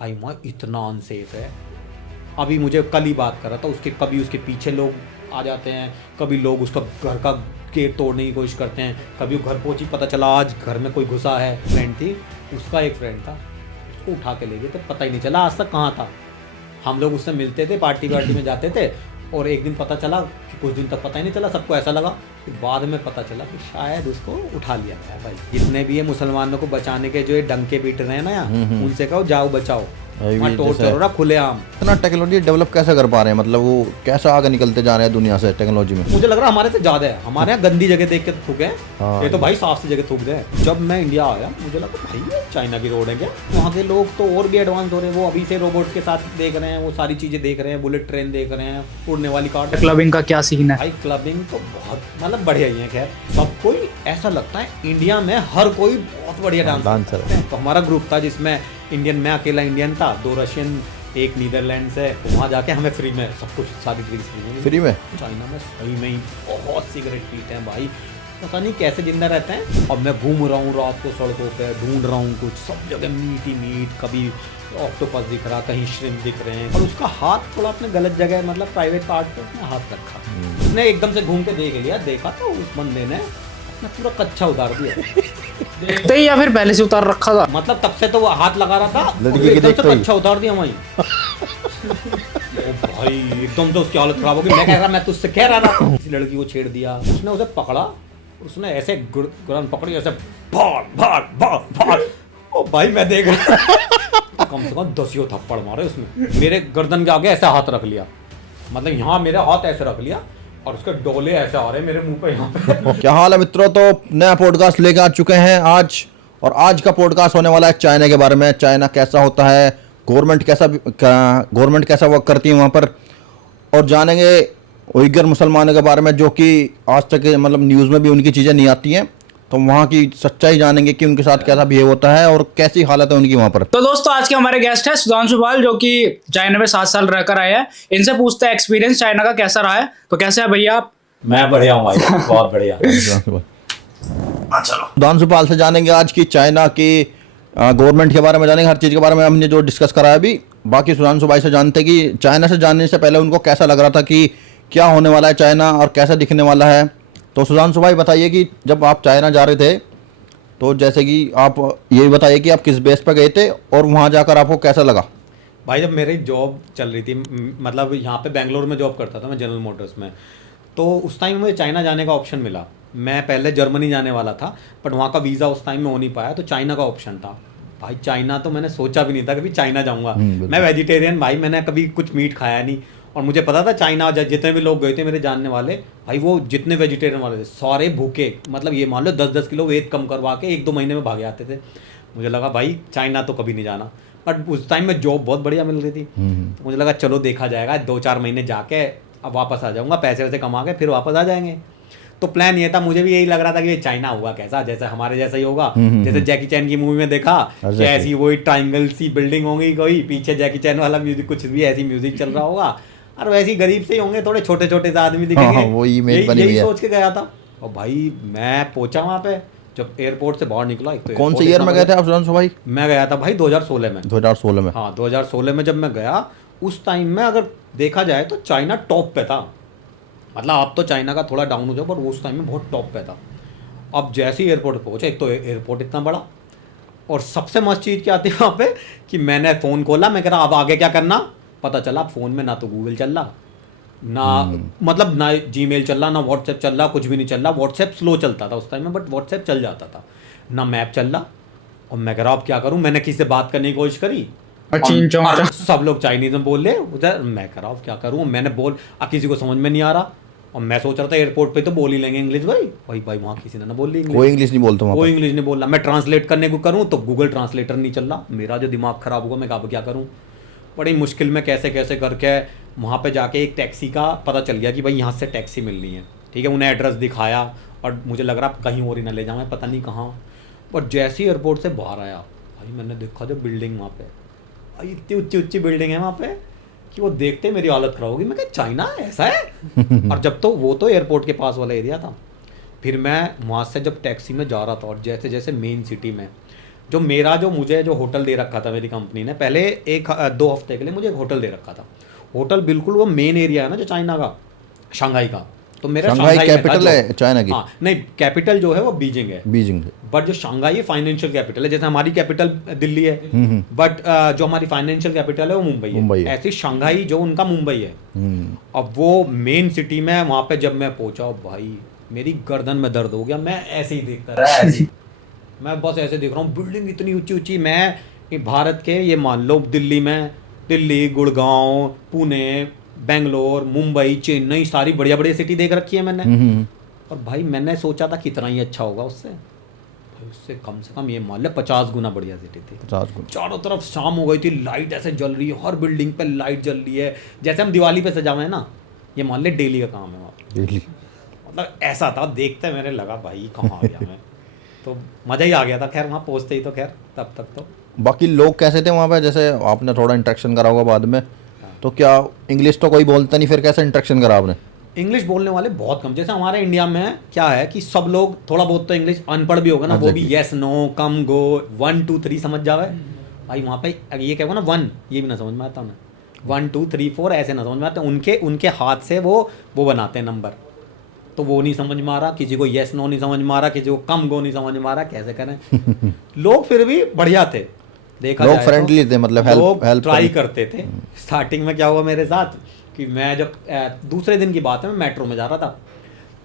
भाई वहाँ इतना अनसेफ है। अभी मुझे कल ही बात कर रहा था उसके, कभी उसके पीछे लोग आ जाते हैं, कभी लोग उसका घर का गेट तोड़ने की कोशिश करते हैं, कभी वो घर पहुंची पता चला आज घर में कोई घुसा है। फ्रेंड थी उसका, एक फ्रेंड था, उसको उठा के ले गए थे, पता ही नहीं चला आज तक कहाँ था। हम लोग उससे मिलते थे, पार्टी वार्टी में जाते थे, और एक दिन पता चला कि कुछ दिन तक पता ही नहीं चला, सबको ऐसा लगा, फिर बाद में पता चला कि शायद उसको उठा लिया गया। भाई जितने भी ये मुसलमानों को बचाने के जो ये डंके पीट रहे हैं ना यहाँ, उनसे कहो जाओ बचाओ, वहाँ टॉर्चर हो रहा खुलेआम। इतना टेक्नोलॉजी डेवलप कैसे कर पा रहे हैं, मतलब वो कैसा आगे निकलते जा रहे हैं दुनिया से टेक्नोलॉजी में। मुझे लग रहा है हमारे से ज्यादा है, हमारे यहाँ गंदी जगह देख के थूके हैं, हाँ। ये तो भाई साफ सी जगह थूक दे। जब मैं इंडिया आया मुझे लगा भाई ये चाइना की रोड है क्या, वहाँ के लोग तो और भी एडवांस हो रहे हैं, वो अभी से रोबोट्स के साथ देख रहे हैं, वो सारी चीजें देख रहे हैं, बुलेट ट्रेन देख रहे हैं, उड़ने वाली कार। क्लबिंग का क्या सीन है भाई क्लबिंग तो बहुत मतलब बढ़िया ही है। खैर सब कोई ऐसा लगता है इंडिया में हर कोई बहुत बढ़िया डांसर है। तो हमारा ग्रुप था जिसमें इंडियन, मैं अकेला इंडियन था, 2 रशियन, एक नीदरलैंड से। तो वहाँ जाके हमें फ्री में सब कुछ, सारी ड्रिंक्स फ्री में। चाइना में सही में ही बहुत सिगरेट पीते हैं भाई, पता नहीं कैसे जिंदा रहते हैं। अब मैं घूम रहा हूँ रात को सड़कों पे, ढूंढ रहा हूँ कुछ, सब जगह मीट ही मीट, कभी ऑक्टोपस दिख रहा, कहीं श्रिम्प दिख रहे हैं, और उसका हाथ थोड़ा अपने गलत जगह, मतलब प्राइवेट पार्ट पे अपने हाथ रखा। उसने एकदम से घूम के देख लिया, देखा तो उस बंदे ने अपना पूरा कच्चा उतार दिया देखते ही या फिर पहले से उतार रखा था? मतलब तब से तो वो हाथ लगा रहा था, लड़की के एकदम से देखते ही। कच्चा उतार दिया वहीं। ओ भाई एकदम से उसकी हालत खराब हो गई। मैं कह रहा, मैं तुझसे कह रहा था, किसी लड़की को छेड़ दिया, उसने उसे पकड़ा, उसने ऐसे गुरन पकड़ी, ऐसे भाग भाग भाग भाग। ओ भाई मैं देख रहा कम से कम 10 थप्पड़ मारे उसने, मेरे गर्दन के आगे ऐसे हाथ रख लिया, मतलब यहाँ मेरे हाथ ऐसे रख लिया, और उसके डोले ऐसे आ रहे मेरे मुंह पे यहाँ पे। क्या हाल है मित्रों, तो नया पॉडकास्ट लेके आ चुके हैं आज, और आज का पॉडकास्ट होने वाला है चाइना के बारे में। चाइना कैसा होता है, गवर्नमेंट कैसा वर्क करती है वहाँ पर, और जानेंगे उइगर मुसलमानों के बारे में जो कि आज तक मतलब न्यूज़ में भी उनकी चीज़ें नहीं आती हैं। तो वहाँ की सच्चाई जानेंगे कि उनके साथ कैसा बिहेव होता है और कैसी हालत है उनकी वहाँ पर। तो दोस्तों आज के हमारे गेस्ट है सुधांशु पाल, जो कि चाइना में 7 साल रहकर आए हैं। इनसे पूछते हैं एक्सपीरियंस चाइना का कैसा रहा है। तो कैसे है भैया आप? मैं बढ़िया हूँ भाई, बहुत बढ़िया। सुधांशु पाल से जानेंगे आज की चाइना की गवर्नमेंट के बारे में, जानेंगे हर चीज़ के बारे में, हमने जो डिस्कस करा है अभी। बाकी सुधांशु भाई से जानते कि चाइना से जानने से पहले उनको कैसा लग रहा था कि क्या होने वाला है चाइना और कैसा दिखने वाला है। तो सुधांशु भाई बताइए कि जब आप चाइना जा रहे थे, तो जैसे कि आप ये बताइए कि आप किस बेस पर गए थे और वहाँ जाकर आपको कैसा लगा। भाई जब मेरी जॉब चल रही थी, मतलब यहाँ पे बेंगलोर में जॉब करता था मैं, जनरल मोटर्स में, तो उस टाइम मुझे चाइना जाने का ऑप्शन मिला। मैं पहले जर्मनी जाने वाला था, बट वहाँ का वीज़ा उस टाइम में हो नहीं पाया, तो चाइना का ऑप्शन था। भाई चाइना तो मैंने सोचा भी नहीं था कभी चाइना जाऊँगा। मैं वेजिटेरियन भाई, मैंने कभी कुछ मीट खाया नहीं, और मुझे पता था चाइना जितने भी लोग गए थे मेरे जानने वाले, भाई वो जितने वेजिटेरियन वाले थे सारे भूखे, मतलब ये मान लो 10-10 किलो वेट कम करवा के 1-2 महीने में भागे आते थे। मुझे लगा भाई चाइना तो कभी नहीं जाना, बट उस टाइम में जॉब बहुत बढ़िया मिल रही थी, तो मुझे लगा चलो देखा जाएगा, 2-4 महीने जाके अब वापस आ जाऊँगा, पैसे वैसे कमा के फिर वापस आ जाएंगे। तो प्लान ये था, मुझे भी यही लग रहा था कि ये चाइना होगा कैसा, जैसे हमारे जैसा ही होगा, जैसे जैकी चैन की मूवी में देखा कि ऐसी वही ट्राइंगल सी बिल्डिंग होगी, कोई पीछे जैकी चैन वाला म्यूजिक, कुछ भी ऐसी म्यूजिक चल रहा होगा, और वैसे ही गरीब से ही होंगे, थोड़े छोटे छोटे से आदमी दिखेंगे। वो इमेज बनी हुई यही है। सोच के गया था। और भाई मैं पहुंचा वहाँ पे, जब एयरपोर्ट से बाहर निकला, एक तो कौन से ईयर में गए थे आप सुधांशु भाई? मैं गया था भाई 2016 में। 2016 में? हाँ 2016 में जब मैं गया, उस टाइम में अगर देखा जाए तो चाइना टॉप पे था, मतलब अब तो चाइना का थोड़ा डाउन हो जाओ, पर उस टाइम में बहुत टॉप पे था। अब जैसे ही एयरपोर्ट पहुंचे, एक तो एयरपोर्ट इतना बड़ा, और सबसे मस्त चीज़ क्या आती है वहाँ पे कि मैंने फ़ोन खोला, मैं कह रहा अब आगे क्या करना, पता चला फ़ोन में ना तो गूगल चल रहा, ना मतलब ना जीमेल चल रहा, ना व्हाट्सएप चल रहा, कुछ भी नहीं चल रहा। व्हाट्सएप स्लो चलता था उस टाइम में, बट व्हाट्सएप चल जाता था, ना मैप चल रहा। और मैं कह रहा अब क्या करूँ, मैंने किसी से बात करने की कोशिश करी, और सब लोग चाइनीज में बोल रहे उधर। मैं कह रहा हूँ क्या करूँ, मैंने अब किसी को समझ में नहीं आ रहा, और मैं सोच रहा था एयरपोर्ट पे तो बोल ही लेंगे इंग्लिश। भाई वहाँ किसी ने ना बोल ली इंग्लिश, कोई इंग्लिश नहीं बोलता वहाँ कोई इंग्लिश नहीं बोल रहा। मैं ट्रांसलेट करने को करूँ तो गूगल ट्रांसलेटर नहीं चल रहा, मेरा जो दिमाग खराब होगा, मैं कहा क्या करूँ। बड़ी मुश्किल में कैसे कैसे करके वहाँ पे जाके एक टैक्सी का पता चल गया कि भाई यहाँ से टैक्सी मिलनी है, ठीक है। उन्हें एड्रेस दिखाया, और मुझे लग रहा कहीं और ही ना ले जाऊँ, मैं पता नहीं कहाँ। और जैसे ही एयरपोर्ट से बाहर आया, भाई मैंने देखा जो बिल्डिंग वहाँ पे, भाई इतनी ऊंची ऊंची बिल्डिंग है वहाँ पे कि वो देखते मेरी हालत खराब होगी। मैं कहा चाइना ऐसा है। और जब तो वो तो एयरपोर्ट के पास वाला एरिया था, फिर मैं वहाँ से जब टैक्सी में जा रहा था, और जैसे जैसे मेन सिटी में, जो मुझे जो होटल दे रखा था मेरी कंपनी ने, पहले 2 हफ्ते के लिए मुझे एक होटल दे रखा था। होटल बिल्कुल वो मेन एरिया है ना जो चाइना का, शंघाई का, तो मेरा शंघाई में था कैपिटल जो- है चाइना की? हाँ नहीं, कैपिटल जो है वो बीजिंग है, बीजिंग है। बट जो शंघाई है फाइनेंशियल कैपिटल है, जैसे हमारी कैपिटल दिल्ली है, बट जो हमारी फाइनेंशियल कैपिटल है वो मुंबई मुंबई है, है। ऐसी शंघाई जो उनका मुंबई है। अब वो मेन सिटी में वहाँ पे जब मैं पहुंचा, भाई मेरी गर्दन में दर्द हो गया, मैं ऐसे ही देखता रहा, ऐसे ही। मैं बस ऐसे देख रहा हूँ, बिल्डिंग इतनी ऊंची ऊंची। मैं ये भारत के, ये मान लो दिल्ली, गुड़गांव, पुणे, बेंगलोर, मुंबई, चेन्नई, सारी बढ़िया बढ़िया सिटी देख रखी है मैंने। और भाई मैंने सोचा था कितना ही अच्छा होगा उससे, भाई उससे कम से कम ये मान ले 50 गुना बढ़िया सिटी थी। 50 गुना। चारों तरफ शाम हो गई थी, लाइट ऐसे जल रही है, हर बिल्डिंग पे लाइट जल रही है, जैसे हम दिवाली पे सजावे हैं ना, ये मान ले डेली का काम है वहाँ पे। डेली। मतलब ऐसा था, देखते मेरे लगा भाई कहाँ आ गया मैं। तो मज़ा ही आ गया था, खैर वहाँ पहुँचते ही तो, खैर तब तक तो। बाकी लोग कैसे थे वहाँ पे? जैसे आपने थोड़ा इंटरेक्शन करा होगा बाद में, तो क्या इंग्लिश तो कोई बोलता नहीं, फिर कैसे इंटरेक्शन करा आपने? इंग्लिश बोलने वाले बहुत कम, जैसे हमारे इंडिया में क्या है कि सब लोग थोड़ा बहुत तो इंग्लिश, अनपढ़ भी होगा ना, वो भी यस नो कम गो 1 2 3 समझ जावे। भाई वहाँ पे ये क्या ना 1 ये भी ना समझ में आता उन्हें, 1 2 3 4 ऐसे ना समझ में आते, उनके हाथ से वो बनाते हैं नंबर, तो वो नहीं समझ में आ रहा, किसी को यस नो नहीं समझ में आ रहा, किसी को कम गो नहीं समझ में आ रहा, कैसे करें। लोग फिर भी बढ़िया थे, देखा लोग जाए फ्रेंडली थे, मतलब लोग हेल्प ट्राई करते थे। स्टार्टिंग में क्या हुआ मेरे साथ कि मैं जब दूसरे दिन की बात है, मैं मेट्रो में जा रहा था,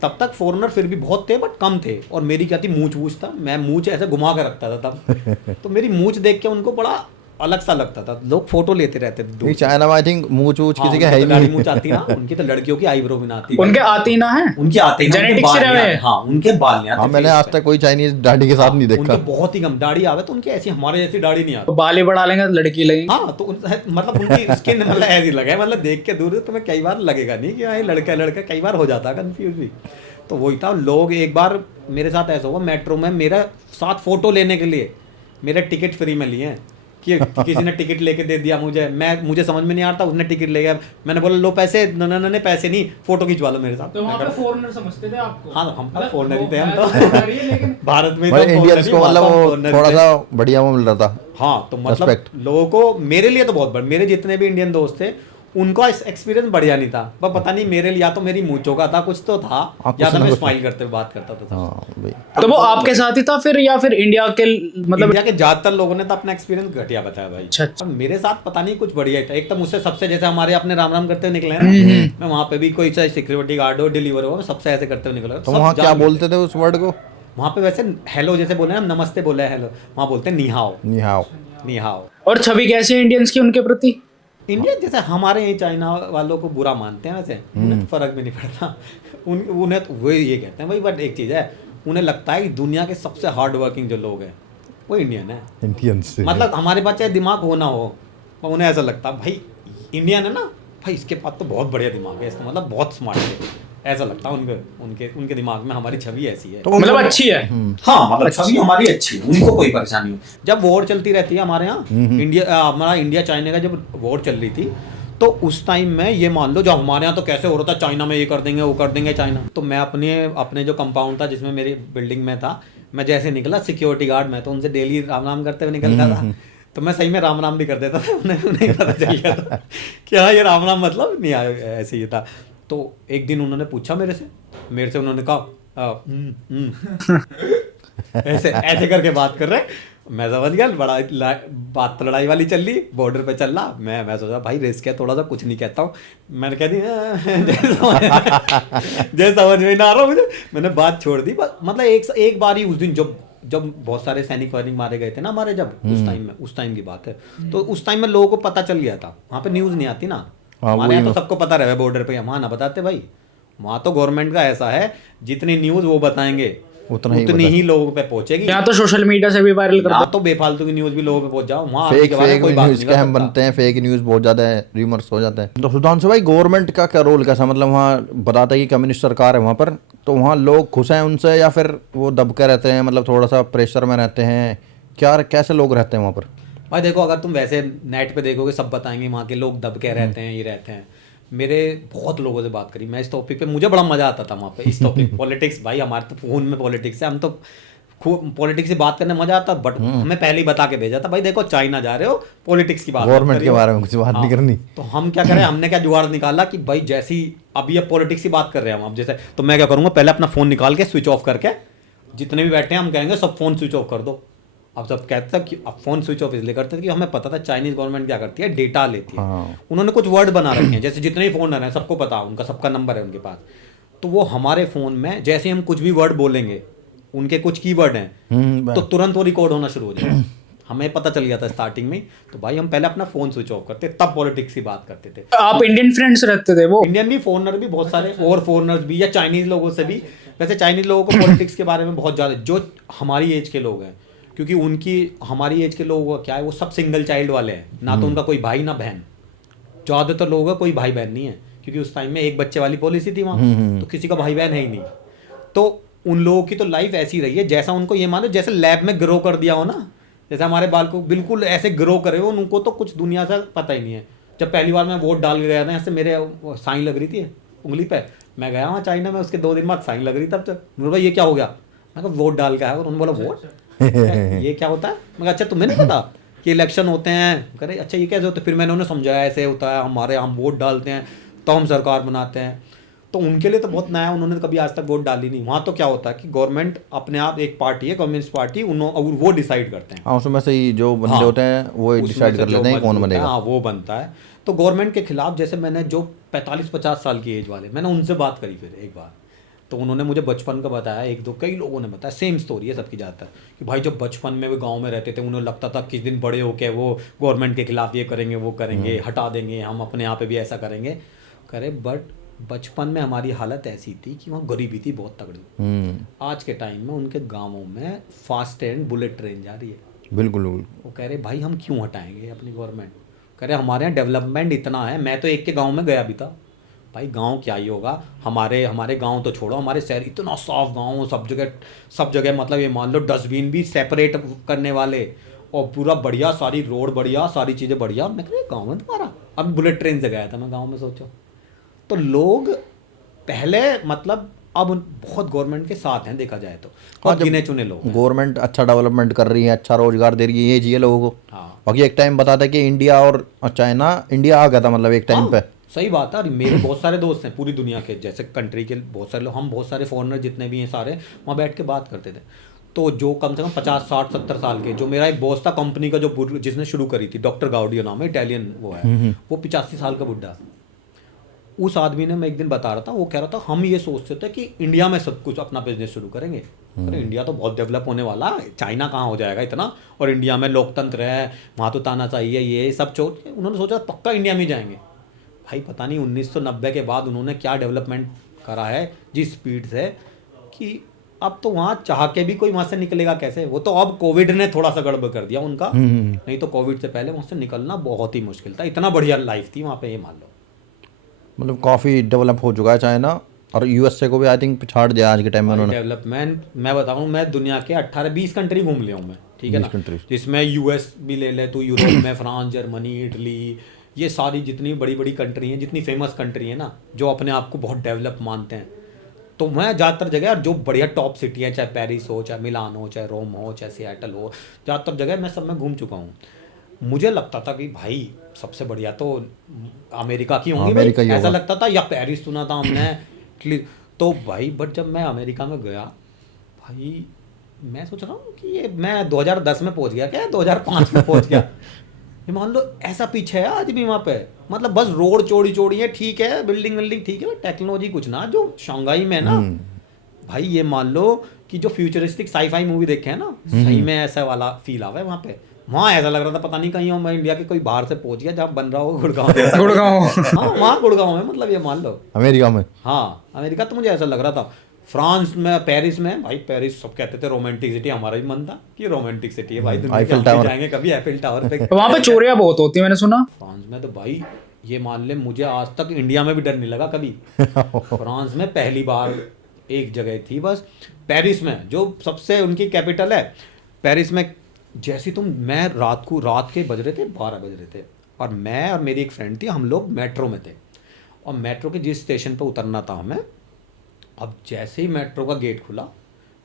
तब तक फॉरेनर फिर भी बहुत थे बट कम थे, और मेरी क्या थी, मूंछ था, मैं मूंछ ऐसे घुमा कर रखता था तब। तो मेरी मूंछ देख के उनको बड़ा अलग सा लगता था, लोग फोटो लेते रहते थे दूर से। चाइना में आई थिंक मूंछ वूछ हाँ, किसी के उनकी है ही तो दाढ़ी नहीं। मूंछ आती ना, उनकी तो लड़कियों की आईब्रो भी ना आती। उनके आती ना है, उनके आते ही ना, उनके जेनेटिक्स बाल से नहीं रहे। आते। हाँ उनके बाल नहीं आते। हाँ, मैंने face आज पे। तक कोई चाइनीज दाढ़ी के साथ नहीं देखा। उनके बहुत ही कम दाढ़ी आवे, तो उनकी ऐसी हमारे जैसी दाढ़ी नहीं आती। तो बाल ही बढ़ा लेंगे तो लड़की लगेगी। हाँ तो मतलब उनकी स्किन मतलब ऐसी लगे, मतलब देख के दूर से तुम्हें कई बार लगेगा नहीं कि हाँ ये लड़का लड़का, कई बार हो जाता है कंफ्यूज भी। तो वही था, लोग एक बार मेरे साथ ऐसा हुआ, मेट्रो में मेरे साथ फोटो लेने के लिए मेरे टिकट फ्री में लिए हैं, कि किसी ने टिकट लेके दे दिया मुझे समझ में नहीं आता, उसने टिकट ले गया, मैंने बोला लो पैसे, न पैसे नहीं, फोटो खिंचवा लो मेरे साथ। तो वहाँ पे फॉरेनर समझते थे आपको? हाँ हम फॉरेनर ही थे, हम तो भारत में भाई इंडियंस को मतलब वो foreigner थोड़ा थे। सा बढ़िया वो मिल रहा था। हाँ तो मतलब Respect. लोगों को, मेरे लिए तो बहुत बड़ा, मेरे जितने भी इंडियन दोस्त थे उनका एक्सपीरियंस बढ़िया नहीं था, पर पता नहीं मेरे लिए या तो मेरी मूंछों का था, कुछ तो था, कुछ या तो ना मैं कुछ स्माइल करते हुए बात करता था। हाँ भाई। तो वो आपके साथ ही था फिर, या फिर इंडिया के मतलब? इंडिया के ज्यादातर लोगों ने तो अपना एक्सपीरियंस घटिया बताया भाई। अच्छा, अच्छा। और मेरे साथ पता नहीं कुछ बढ़िया ही था। एक तो मुझसे सबसे, जैसे हमारे अपने राम राम करते हुए निकले हैं ना, मैं वहाँ पे भी कोई चाहे सिक्योरिटी गार्ड हो, डिलीवर हो, मैं सबसे ऐसे करते हुए निकला। तो वहाँ क्या बोलते थे उस वर्ड को? वहाँ पे वैसे हेलो जैसे बोले ना, नमस्ते बोले हेलो, वहाँ बोलते हैं निहाओ। निहाओ। निहाओ। और छवि कैसी है इंडियंस की उनके प्रति? इंडिया जैसे हमारे यहाँ चाइना वालों को बुरा मानते हैं, वैसे उन्हें तो फर्क भी नहीं पड़ता। उन्हें तो वो ये कहते हैं भाई, बट एक चीज़ है, उन्हें लगता है कि दुनिया के सबसे हार्ड वर्किंग जो लोग हैं वो इंडियन है। इंडियंस से मतलब हमारे पास चाहे दिमाग हो ना हो, पर उन्हें ऐसा लगता है भाई इंडियन है ना, भाई इसके पास तो बहुत बढ़िया दिमाग है, इसका मतलब बहुत स्मार्ट है, ऐसा लगता है उनके दिमाग में हमारी छवि ऐसी है। तो मतलब अच्छी है। हाँ मतलब छवि हमारी अच्छी है, उनको कोई परेशानी हो। जब वॉर चलती रहती है हमारे यहाँ, हमारा इंडिया चाइना का जब वॉर चल रही थी, तो उस टाइम में ये मान लो, जब हमारे यहाँ तो कैसे हो रहा था, चाइना में ये कर देंगे वो कर देंगे चाइना, तो मैं अपने जो कंपाउंड था जिसमें मेरी बिल्डिंग में था, मैं जैसे निकला, सिक्योरिटी गार्ड में तो उनसे डेली राम राम करते हुए निकलता था, तो मैं सही में राम राम भी कर देता था, उन्हें पता चल गया था कि हाँ ये राम राम मतलब नहीं आया, ऐसे ही था। तो एक दिन उन्होंने पूछा मेरे से उन्होंने कहा ऐसे ऐसे करके बात कर रहे, मैं समझ गया बड़ा बात तो लड़ाई वाली चल रही, बॉर्डर पे चल रहा, मैं सोचा भाई रिस्क है थोड़ा सा, कुछ नहीं कहता हूँ, मैंने कह दी जैसे समझ में ना आ रहा मुझे, मैंने बात छोड़ दी। मतलब एक बार ही उस दिन जब बहुत सारे सैनिक वैनिक मारे गए थे ना हमारे, जब उस टाइम की बात है, तो उस टाइम में लोगों को पता चल गया था, वहाँ पे न्यूज़ नहीं आती ना, हमारे यहाँ तो सबको पता रहे बॉर्डर पे, वहाँ ना बताते भाई, वहाँ तो गवर्नमेंट का ऐसा है, जितनी न्यूज़ वो बताएंगे उतनी ही लोगों पे पहुंचेगी। यहाँ तो सोशल मीडिया से भी वायरल कर दो, तो बेफालतू की न्यूज़ भी लोगों पे पहुंच जाओ, वहाँ फेक न्यूज़ स्कैम बनते हैं, फेक न्यूज़ बहुत ज़्यादा है, र्यूमर्स हो जाते हैं। तो सुधांशु भाई गवर्नमेंट का क्या रोल कैसा, मतलब वहाँ बताते हैं कि कम्युनिस्ट सरकार है वहाँ पर, तो वहाँ लोग खुश हैं उनसे या फिर वो दबके रहते हैं, मतलब थोड़ा सा प्रेशर में रहते हैं, क्या कैसे लोग रहते हैं वहाँ पर? भाई देखो, अगर तुम वैसे नेट पे देखोगे सब बताएंगे वहाँ के लोग दबके रहते हैं, ये रहते हैं। मेरे बहुत लोगों से बात करी मैं इस टॉपिक पे, मुझे बड़ा मजा आता था वहाँ पे इस टॉपिक पॉलिटिक्स, भाई हमारे तो फोन में पॉलिटिक्स है, हम तो पॉलिटिक्स की बात करने मजा आता, बट हमें पहले ही बता के भेजा था भाई देखो चाइना जा रहे हो, पॉलिटिक्स की बात मत गवर्नमेंट के करियो। बारे में कुछ बात नहीं करनी। तो हम क्या करें, हमने क्या जुगाड़ निकाला कि भाई जैसी अभी अब पॉलिटिक्स की बात कर रहे हैं हम, अब जैसे तो मैं क्या करूंगा, पहले अपना फोन निकाल के स्विच ऑफ करके जितने भी बैठे हैं हम कहेंगे सब फोन स्विच ऑफ कर दो। अब सब कहते थे कि अब फोन स्विच ऑफ इसलिए करते थे कि हमें पता था चाइनीज गवर्नमेंट क्या करती है, डेटा लेती है। हाँ। उन्होंने कुछ वर्ड बना रखे हैं, जैसे जितने भी फोन है सबको पता, उनका सबका नंबर है उनके पास, तो वो हमारे फोन में जैसे हम कुछ भी वर्ड बोलेंगे, उनके कुछ कीवर्ड हैं तो तुरंत वो रिकॉर्ड होना शुरू हो जाएगा। हमें पता चल गया था स्टार्टिंग में, तो भाई हम पहले अपना फोन स्विच ऑफ करते तब पॉलिटिक्स की बात करते थे। आप इंडियन फ्रेंड्स रखते थे वो? इंडियन भी, फॉरनर भी बहुत सारे, और फॉरनर्स भी या चाइनीज लोगों से भी। वैसे चाइनीज लोगों को पॉलिटिक्स के बारे में बहुत ज़्यादा, जो हमारी एज के लोग हैं, क्योंकि उनकी हमारी एज के लोगों का क्या है, वो सब सिंगल चाइल्ड वाले हैं, ना तो उनका कोई भाई ना बहन। ज़्यादातर लोगों का कोई भाई बहन नहीं है, क्योंकि उस टाइम में एक बच्चे वाली पॉलिसी थी वहाँ, तो किसी का भाई बहन है ही नहीं। तो उन लोगों की तो लाइफ ऐसी रही है जैसा उनको ये मानो जैसे लैब में ग्रो कर दिया हो ना, जैसे हमारे बाल को बिल्कुल ऐसे ग्रो करे हो, उनको तो कुछ दुनिया से पता ही नहीं है। जब पहली बार मैं वोट डाल के गया था, यहाँ से मेरे साइन लग रही थी उंगली पे, मैं गया वहाँ चाइना में, उसके 2 दिन बाद साइन लग रही, तब तक उन्होंने बोला ये क्या हो गया, मैं कहा वोट डाल के आया, और उन्होंने बोला वोट ये क्या होता है, मैं कहा अच्छा तुम्हें नहीं पता कि इलेक्शन होते हैं, करे अच्छा ये कैसे होते, फिर मैंने उन्हें समझाया ऐसे होता है, हमारे हम वोट डालते हैं तो हम सरकार बनाते हैं। तो उनके लिए तो बहुत नया है, उन्होंने कभी आज तक वोट डाली नहीं। वहाँ तो क्या होता है कि गवर्नमेंट अपने आप एक पार्टी है, कम्युनिस्ट पार्टी, वो डिसाइड करते हैं। हाँ, उसमें से ही जो बंदे हाँ, होते हैं वो उसमें डिसाइड से कर जो लेते हैं कौन मजबूत है, बनेगा। हाँ वो बनता है। तो गवर्नमेंट के खिलाफ, जैसे मैंने जो 45-50 साल की एज वाले, मैंने उनसे बात करी फिर एक बार, तो उन्होंने मुझे बचपन का बताया, एक दो कई लोगों ने बताया, सेम स्टोरी है सबकी ज़्यादातर, कि भाई जब बचपन में वो गांव में रहते थे, उन्हें लगता था किस दिन बड़े होके वो गवर्नमेंट के खिलाफ ये करेंगे वो करेंगे, हटा देंगे, हम अपने यहाँ पे भी ऐसा करेंगे करे। बट बचपन में हमारी हालत ऐसी थी कि वहाँ गरीबी थी बहुत तगड़ी। आज के टाइम में उनके गाँवों में फास्ट एंड बुलेट ट्रेन जा रही है। बिल्कुल बिल्कुल। वो कह रहे भाई हम क्यों हटाएंगे अपनी गवर्नमेंट, कह रहे हमारे यहाँ डेवलपमेंट इतना है। मैं तो एक के गांव में गया भी था, भाई गांव क्या ही होगा, हमारे गांव तो छोड़ो, हमारे शहर इतना साफ गांव, सब जगह मतलब ये मान लो डस्टबिन भी सेपरेट करने वाले, और पूरा बढ़िया, सारी रोड बढ़िया, सारी चीज़ें बढ़िया। मैं कह गाँव में तुम्हारा, अब बुलेट ट्रेन से गया था मैं गाँव में, सोचो। तो लोग पहले मतलब अब बहुत गवर्नमेंट के साथ हैं देखा जाए तो, और गिने चुने लोग हैं। गवर्नमेंट अच्छा डेवलपमेंट कर रही है, अच्छा रोजगार दे रही है, ये चाहिए लोगों को। हाँ बाकी एक टाइम बता था कि इंडिया और चाइना, इंडिया आ गया था मतलब एक टाइम हाँ, पे। सही बात है। और मेरे बहुत सारे दोस्त हैं पूरी दुनिया के, जैसे कंट्री के बहुत सारे लोग, हम बहुत सारे फॉरेनर जितने भी हैं सारे वहाँ बैठ के बात करते थे। तो जो कम से कम 50, 60, 70 साल के, जो मेरा एक बॉस था कंपनी का, जो जिसने शुरू करी थी, डॉक्टर गाउडियो नाम है, इटालियन वो है, वो 85 साल का बुढ़ा। उस आदमी ने, मैं एक दिन बता रहा था, वो कह रहा था हम ये सोचते थे कि इंडिया में सब कुछ अपना बिजनेस शुरू करेंगे, अरे इंडिया तो बहुत डेवलप होने वाला है, चाइना कहाँ हो जाएगा इतना, और इंडिया में लोकतंत्र है, वहाँ तो तानाशाही है, ये सब छोड़ के उन्होंने सोचा पक्का इंडिया में जाएंगे। भाई पता नहीं 1990 के बाद उन्होंने क्या डेवलपमेंट करा है जिस स्पीड से, कि अब तो वहाँ चाह के भी कोई वहाँ से निकलेगा कैसे। वो तो अब कोविड ने थोड़ा सा गड़बड़ कर दिया उनका, नहीं तो कोविड से पहले वहाँ से निकलना बहुत ही मुश्किल था, इतना बढ़िया लाइफ थी वहाँ पे, ये मान लो। मतलब काफ़ी डेवलप हो चुका है चाइना, और यूएसए को भी आई थिंक पिछाड़ दिया आज के टाइम में उन्होंने। डेवलपमेंट मैं बताऊँ, मैं दुनिया के 18-20 कंट्री घूम लिया हूँ मैं, ठीक है ना, 20 countries। जिसमें यूएस भी ले ले तो, यूरोप में फ्रांस, जर्मनी, इटली, ये सारी जितनी बड़ी बड़ी कंट्री हैं, जितनी फेमस कंट्री है ना, जो अपने आप को बहुत डेवलप मानते हैं, तो मैं ज़्यादातर जगह जो बढ़िया टॉप सिटी है, चाहे पेरिस हो, चाहे मिलान हो, चाहे रोम हो, चाहे सिएटल हो, ज़्यादातर जगह मैं सब में घूम चुका हूँ। मुझे लगता था कि भाई सबसे बढ़िया तो अमेरिका की होंगी भाई, ऐसा लगता था, या पेरिस सुना था हमने तो भाई। बट जब मैं अमेरिका में गया भाई, मैं सोच रहा हूँ कि ये मैं 2010 में पहुँच गया क्या, 2005 में पहुँच गया, ये मान लो ऐसा पीछे है आज भी वहाँ पे, मतलब बस रोड चौड़ी चौड़ी है, ठीक है, बिल्डिंग ठीक है, टेक्नोलॉजी कुछ ना, जो शंघाई में ना भाई, ये मान लो कि जो फ्यूचरिस्टिक साईफाई मूवी देखे हैं ना, सही में ऐसा वाला फील आवा है वहाँ पे। वहाँ ऐसा लग रहा था पता नहीं कहीं हो, मैं इंडिया के कोई बाहर से पहुँच गया जहाँ बन रहा हो गुड़गांव। हाँ वहाँ गुड़गांव में, मतलब ये मान लो अमेरिका में। हाँ अमेरिका तो मुझे ऐसा लग रहा था। फ्रांस में, पेरिस में, भाई पेरिस सब कहते थे रोमांटिक सिटी, हमारा भी मन था कि रोमांटिक सिटी है भाई, दुनिया में जाएंगे कभी एफिल टावर पे। वहाँ पे चोरियां बहुत होती है मैंने सुना। फ्रांस में तो भाई ये मान ले, मुझे आज तक इंडिया में भी डर नहीं लगा कभी। फ्रांस में पहली बार एक जगह थी बस, पेरिस में, जो सबसे उनकी कैपिटल है, पेरिस में जैसी मैं रात के बज रहे थे 12 बज रहे थे, और मैं और मेरी एक फ्रेंड थी, हम लोग मेट्रो में थे, और मेट्रो के जिस स्टेशन पर उतरना था हमें, अब जैसे ही मेट्रो का गेट खुला,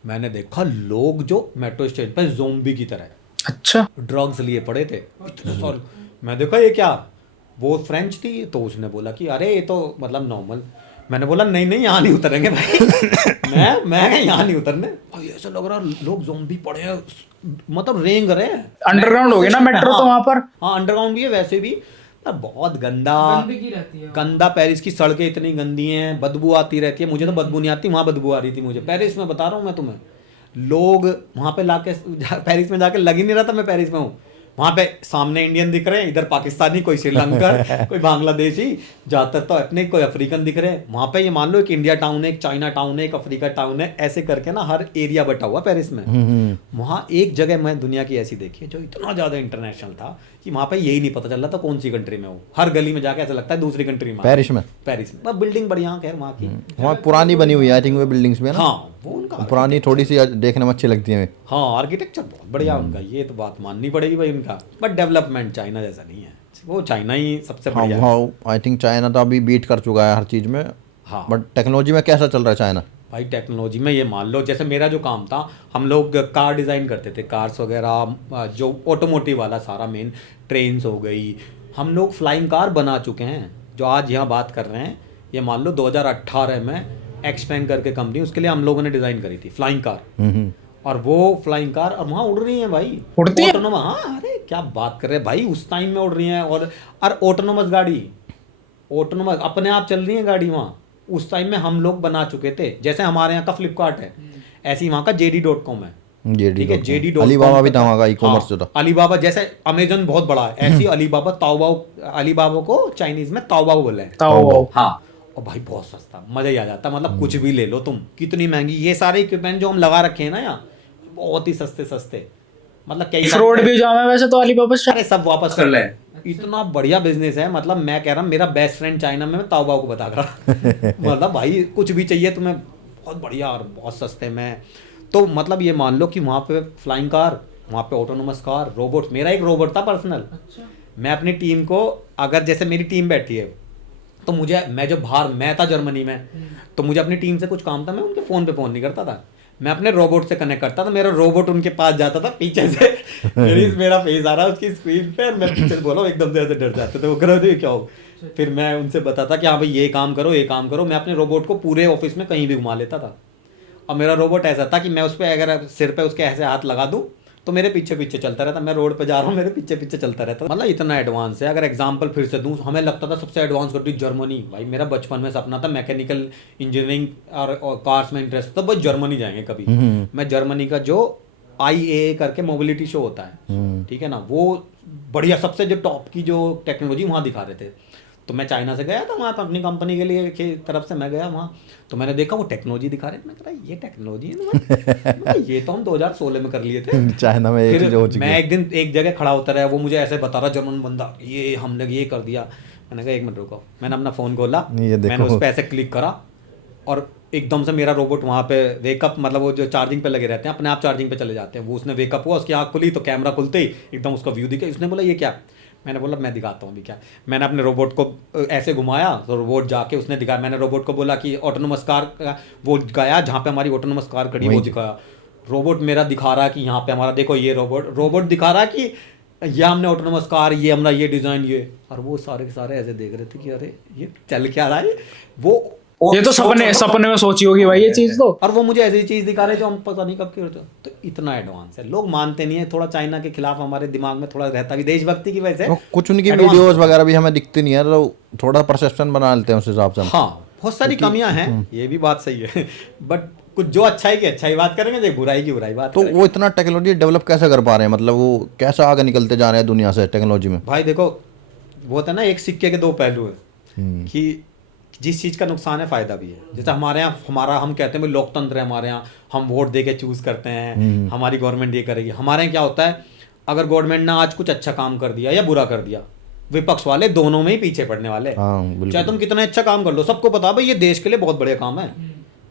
मैंने देखा लोग जो मेट्रो स्टेशन पे ज़ोंबी की तरह अच्छा। ड्रग्स लिए पड़े थे इतने सारे। मैं देखा ये क्या, वो फ्रेंच थी तो उसने बोला कि अरे ये तो मतलब नॉर्मल। मैंने बोला नहीं नहीं यहाँ नहीं उतरेंगे भाई मैं यहाँ नहीं उतरने भाई, ऐसा लग रहा लोग ज़ोंबी पड़े हैं, मतलब रेंग रहे हैं। अंडरग्राउंड हो गया ना मेट्रो तो वहां पर। हाँ अंडरग्राउंड भी है वैसे भी, पर बहुत गंदा गंदगी रहती है। गंदा। पेरिस की सड़कें इतनी गंदी हैं, बदबू आती रहती है। मुझे तो बदबू नहीं आती, वहाँ बदबू आ रही थी मुझे पेरिस में, बता रहा हूँ मैं तुम्हें। लोग वहाँ पे लाके पेरिस में जाके लग ही नहीं रहा था मैं पेरिस में हूँ। वहाँ पे सामने इंडियन दिख रहे हैं, इधर पाकिस्तानी, कोई श्रीलंकन, कोई बांग्लादेशी, ज़्यादातर तो अपने, कोई अफ्रीकन दिख रहे हैं। वहाँ पे ये मान लो एक इंडिया टाउन है, एक चाइना टाउन है, एक अफ्रीका टाउन है, ऐसे करके ना हर एरिया बटा हुआ पेरिस में। वहाँ एक जगह मैं दुनिया की ऐसी देखी है जो इतना ज़्यादा इंटरनेशनल था कि वहाँ पे यही नहीं पता चल रहा था कौन सी कंट्री में हो। हर गली में जाके ऐसा लगता है दूसरी कंट्री में। पेरिस में बिल्डिंग बढ़िया खैर वहाँ की। वहाँ पुरानी बनी हुई है आई थिंक वो बिल्डिंग्स में ना। हाँ वो उनका पुरानी थोड़ी सी देखने में अच्छी लगती है। हाँ आर्किटेक्चर बहुत बढ़िया उनका, ये तो बात माननी पड़ेगी भाई उनका। बट डेवलपमेंट चाइना जैसा नहीं है, वो चाइना ही सबसे हाँ बढ़िया है। हाँ आई थिंक चाइना तो अभी बीट कर चुका है हर चीज़ में। हाँ बट टेक्नोलॉजी में कैसा चल रहा है चाइना? भाई टेक्नोलॉजी में ये मान लो, जैसे मेरा जो काम था, हम लोग कार डिज़ाइन करते थे, कार्स वगैरह, जो ऑटोमोटिव वाला सारा मेन, ट्रेन्स हो गई। हम लोग फ्लाइंग कार बना चुके हैं, जो आज यहाँ बात कर रहे हैं। ये मान लो 2018 में एक्सपेंड करके कंपनी, उसके लिए हम लोगों ने डिज़ाइन करी थी फ्लाइंग कार। और वो फ्लाइंग कार और वहाँ उड़ रही है भाई, उड़ती है? ऑटोनोमस। हाँ अरे क्या बात कर रहे हैं भाई, उस टाइम में उड़ रही हैं। और ऑटोनोमस गाड़ी, ऑटोनोमस अपने आप चल रही है गाड़ी वहाँ। उस टाइम में हम लोग बना चुके थे। जैसे हमारे यहाँ का फ्लिपकार्ट है, ऐसे ही वहाँ का JD.com है। ठीक है, JD.com, अलीबाबा भी था वहाँ का ई-कॉमर्स जो था। अलीबाबा जैसे अमेजन बहुत बड़ा है, ऐसी अलीबाबा, ताओबाओ। अलीबाबा को चाइनीज में ताओबाओ बोले हैं। ताओबाओ। हाँ, और भाई बहुत सस्ता, मजा ही आ जाता। मतलब कुछ भी ले लो तुम, कितनी महंगी ये सारे इक्विपमेंट जो हम लगा रखे हैं ना यहाँ, बहुत ही सस्ते सस्ते। मतलब कई फ्रॉड भी जामा है वैसे तो अलीबाबा से। अरे सब वापस कर ले। इतना बढ़िया बिजनेस है, मतलब मैं कह रहा हूँ, मेरा बेस्ट फ्रेंड चाइना में, मैं ताओबाओ को बता रहा मतलब भाई कुछ भी चाहिए तुम्हें बहुत बढ़िया और बहुत सस्ते में। तो मतलब ये मान लो कि वहाँ पे फ्लाइंग कार, वहाँ पे ऑटोनोमस कार, रोबोट। मेरा एक रोबोट था पर्सनल। मैं अपनी टीम को, अगर जैसे मेरी टीम बैठी है तो मुझे, मैं जो बाहर, मैं था जर्मनी में, तो मुझे अपनी टीम से कुछ काम था, मैं उनके फ़ोन पे फ़ोन नहीं करता था, मैं अपने रोबोट से कनेक्ट करता था। मेरा रोबोट उनके पास जाता था पीछे से मेरा फेस आ रहा है उसकी स्क्रीन पे, और मैं पीछे से बोला, एकदम से ऐसे डर जाते थे वो, करो तो क्या हो। फिर मैं उनसे बताता कि हाँ भाई ये काम करो, ये काम करो। मैं अपने रोबोट को पूरे ऑफिस में कहीं भी घुमा लेता था। और मेरा रोबोट ऐसा था कि मैं उस पर अगर सिर पे उसके ऐसे हाथ लगा दूँ तो मेरे पीछे पीछे चलता रहता। मैं रोड पे जा रहा हूँ, मेरे पीछे पीछे चलता रहता। मतलब इतना एडवांस है। अगर एग्जांपल फिर से दूँ, हमें लगता था सबसे एडवांस कंट्री जर्मनी। भाई मेरा बचपन में सपना था, मैकेनिकल इंजीनियरिंग और कार्स में इंटरेस्ट था, बस जर्मनी जाएंगे कभी। मैं जर्मनी का जो IAA करके मोबिलिटी शो होता है, ठीक है ना, वो बढ़िया सबसे जो टॉप की जो टेक्नोलॉजी वहाँ दिखा रहे थे। तो मैं चाइना से गया था वहाँ पर अपनी कंपनी के लिए की तरफ से मैं गया वहाँ, तो मैंने देखा वो टेक्नोलॉजी दिखा रहे थे। मैं कह रहा ये टेक्नोलॉजी है ये तो हम 2016 में कर लिए थे चाइना में ये चीज़ हो चुकी है। मैं एक दिन एक जगह खड़ा होता रहा, वो मुझे ऐसे बता रहा जर्मन बंदा, ये हमने ये कर दिया। मैंने कहा एक मिनट रुको। मैंने अपना फ़ोन खोला, मैंने उस पर ऐसे क्लिक करा, और एकदम से मेरा रोबोट वहाँ पे वेकअप, मतलब वो जो चार्जिंग पे लगे रहते हैं अपने आप चार्जिंग पे चले जाते हैं, वो उसने वेकअप हुआ, उसकी आँख खुली तो कैमरा खुलते ही एकदम उसका व्यू दिखा। उसने बोला ये क्या? मैंने बोला मैं दिखाता हूँ अभी क्या। मैंने अपने रोबोट को ऐसे घुमाया तो रोबोट जाके उसने दिखाया। मैंने रोबोट को बोला कि ऑटोनोमस कार, वो गया जहाँ पे हमारी ऑटोनोमस कार खड़ी, वो दिखाया। रोबोट मेरा दिखा रहा है कि यहाँ पे हमारा देखो, ये रोबोट दिखा रहा है कि ये हमने ऑटोनोमस कार, ये हमारा ये डिज़ाइन, ये। और वो सारे के सारे ऐसे देख रहे थे कि अरे ये चल क्या रहा है वो। ये तो सपने में सोची होगी भाई ये चीज तो। और वो मुझे ऐसी चीज दिखा रहे जो हम पता नहीं कब की होते। तो इतना एडवांस है, लोग मानते नहीं है। थोड़ा चाइना के खिलाफ हमारे दिमाग में थोड़ा रहता भी देशभक्ति की वजह से। तो कुछ उनकी वीडियोस वगैरह भी हमें दिखती नहीं है, तो थोड़ा परसेप्शन बना लेते हैं उस हिसाब से। हाँ बहुत सारी कमियां हैं, ये भी बात सही है। बट कुछ जो अच्छाई की अच्छाई बात करेंगे, जो बुराई की बुराई बात तो वो इतना टेक्नोलॉजी डेवलप कैसे कर पा रहे हैं? मतलब वो कैसे आगे निकलते जा रहे हैं दुनिया से टेक्नोलॉजी में? भाई देखो, वो होता है ना, एक सिक्के के दो पहलू है कि जिस चीज़ का नुकसान है फ़ायदा भी है। जैसे हमारे यहाँ हम कहते हैं भाई लोकतंत्र है हमारे यहाँ, हम वोट दे के चूज़ करते हैं, हमारी गवर्नमेंट ये करेगी। हमारे यहाँ क्या होता है, अगर गवर्नमेंट ने आज कुछ अच्छा काम कर दिया या बुरा कर दिया, विपक्ष वाले दोनों में ही पीछे पड़ने वाले। चाहे तुम कितना अच्छा काम कर लो, सबको पता भाई ये देश के लिए बहुत बढ़िया काम है,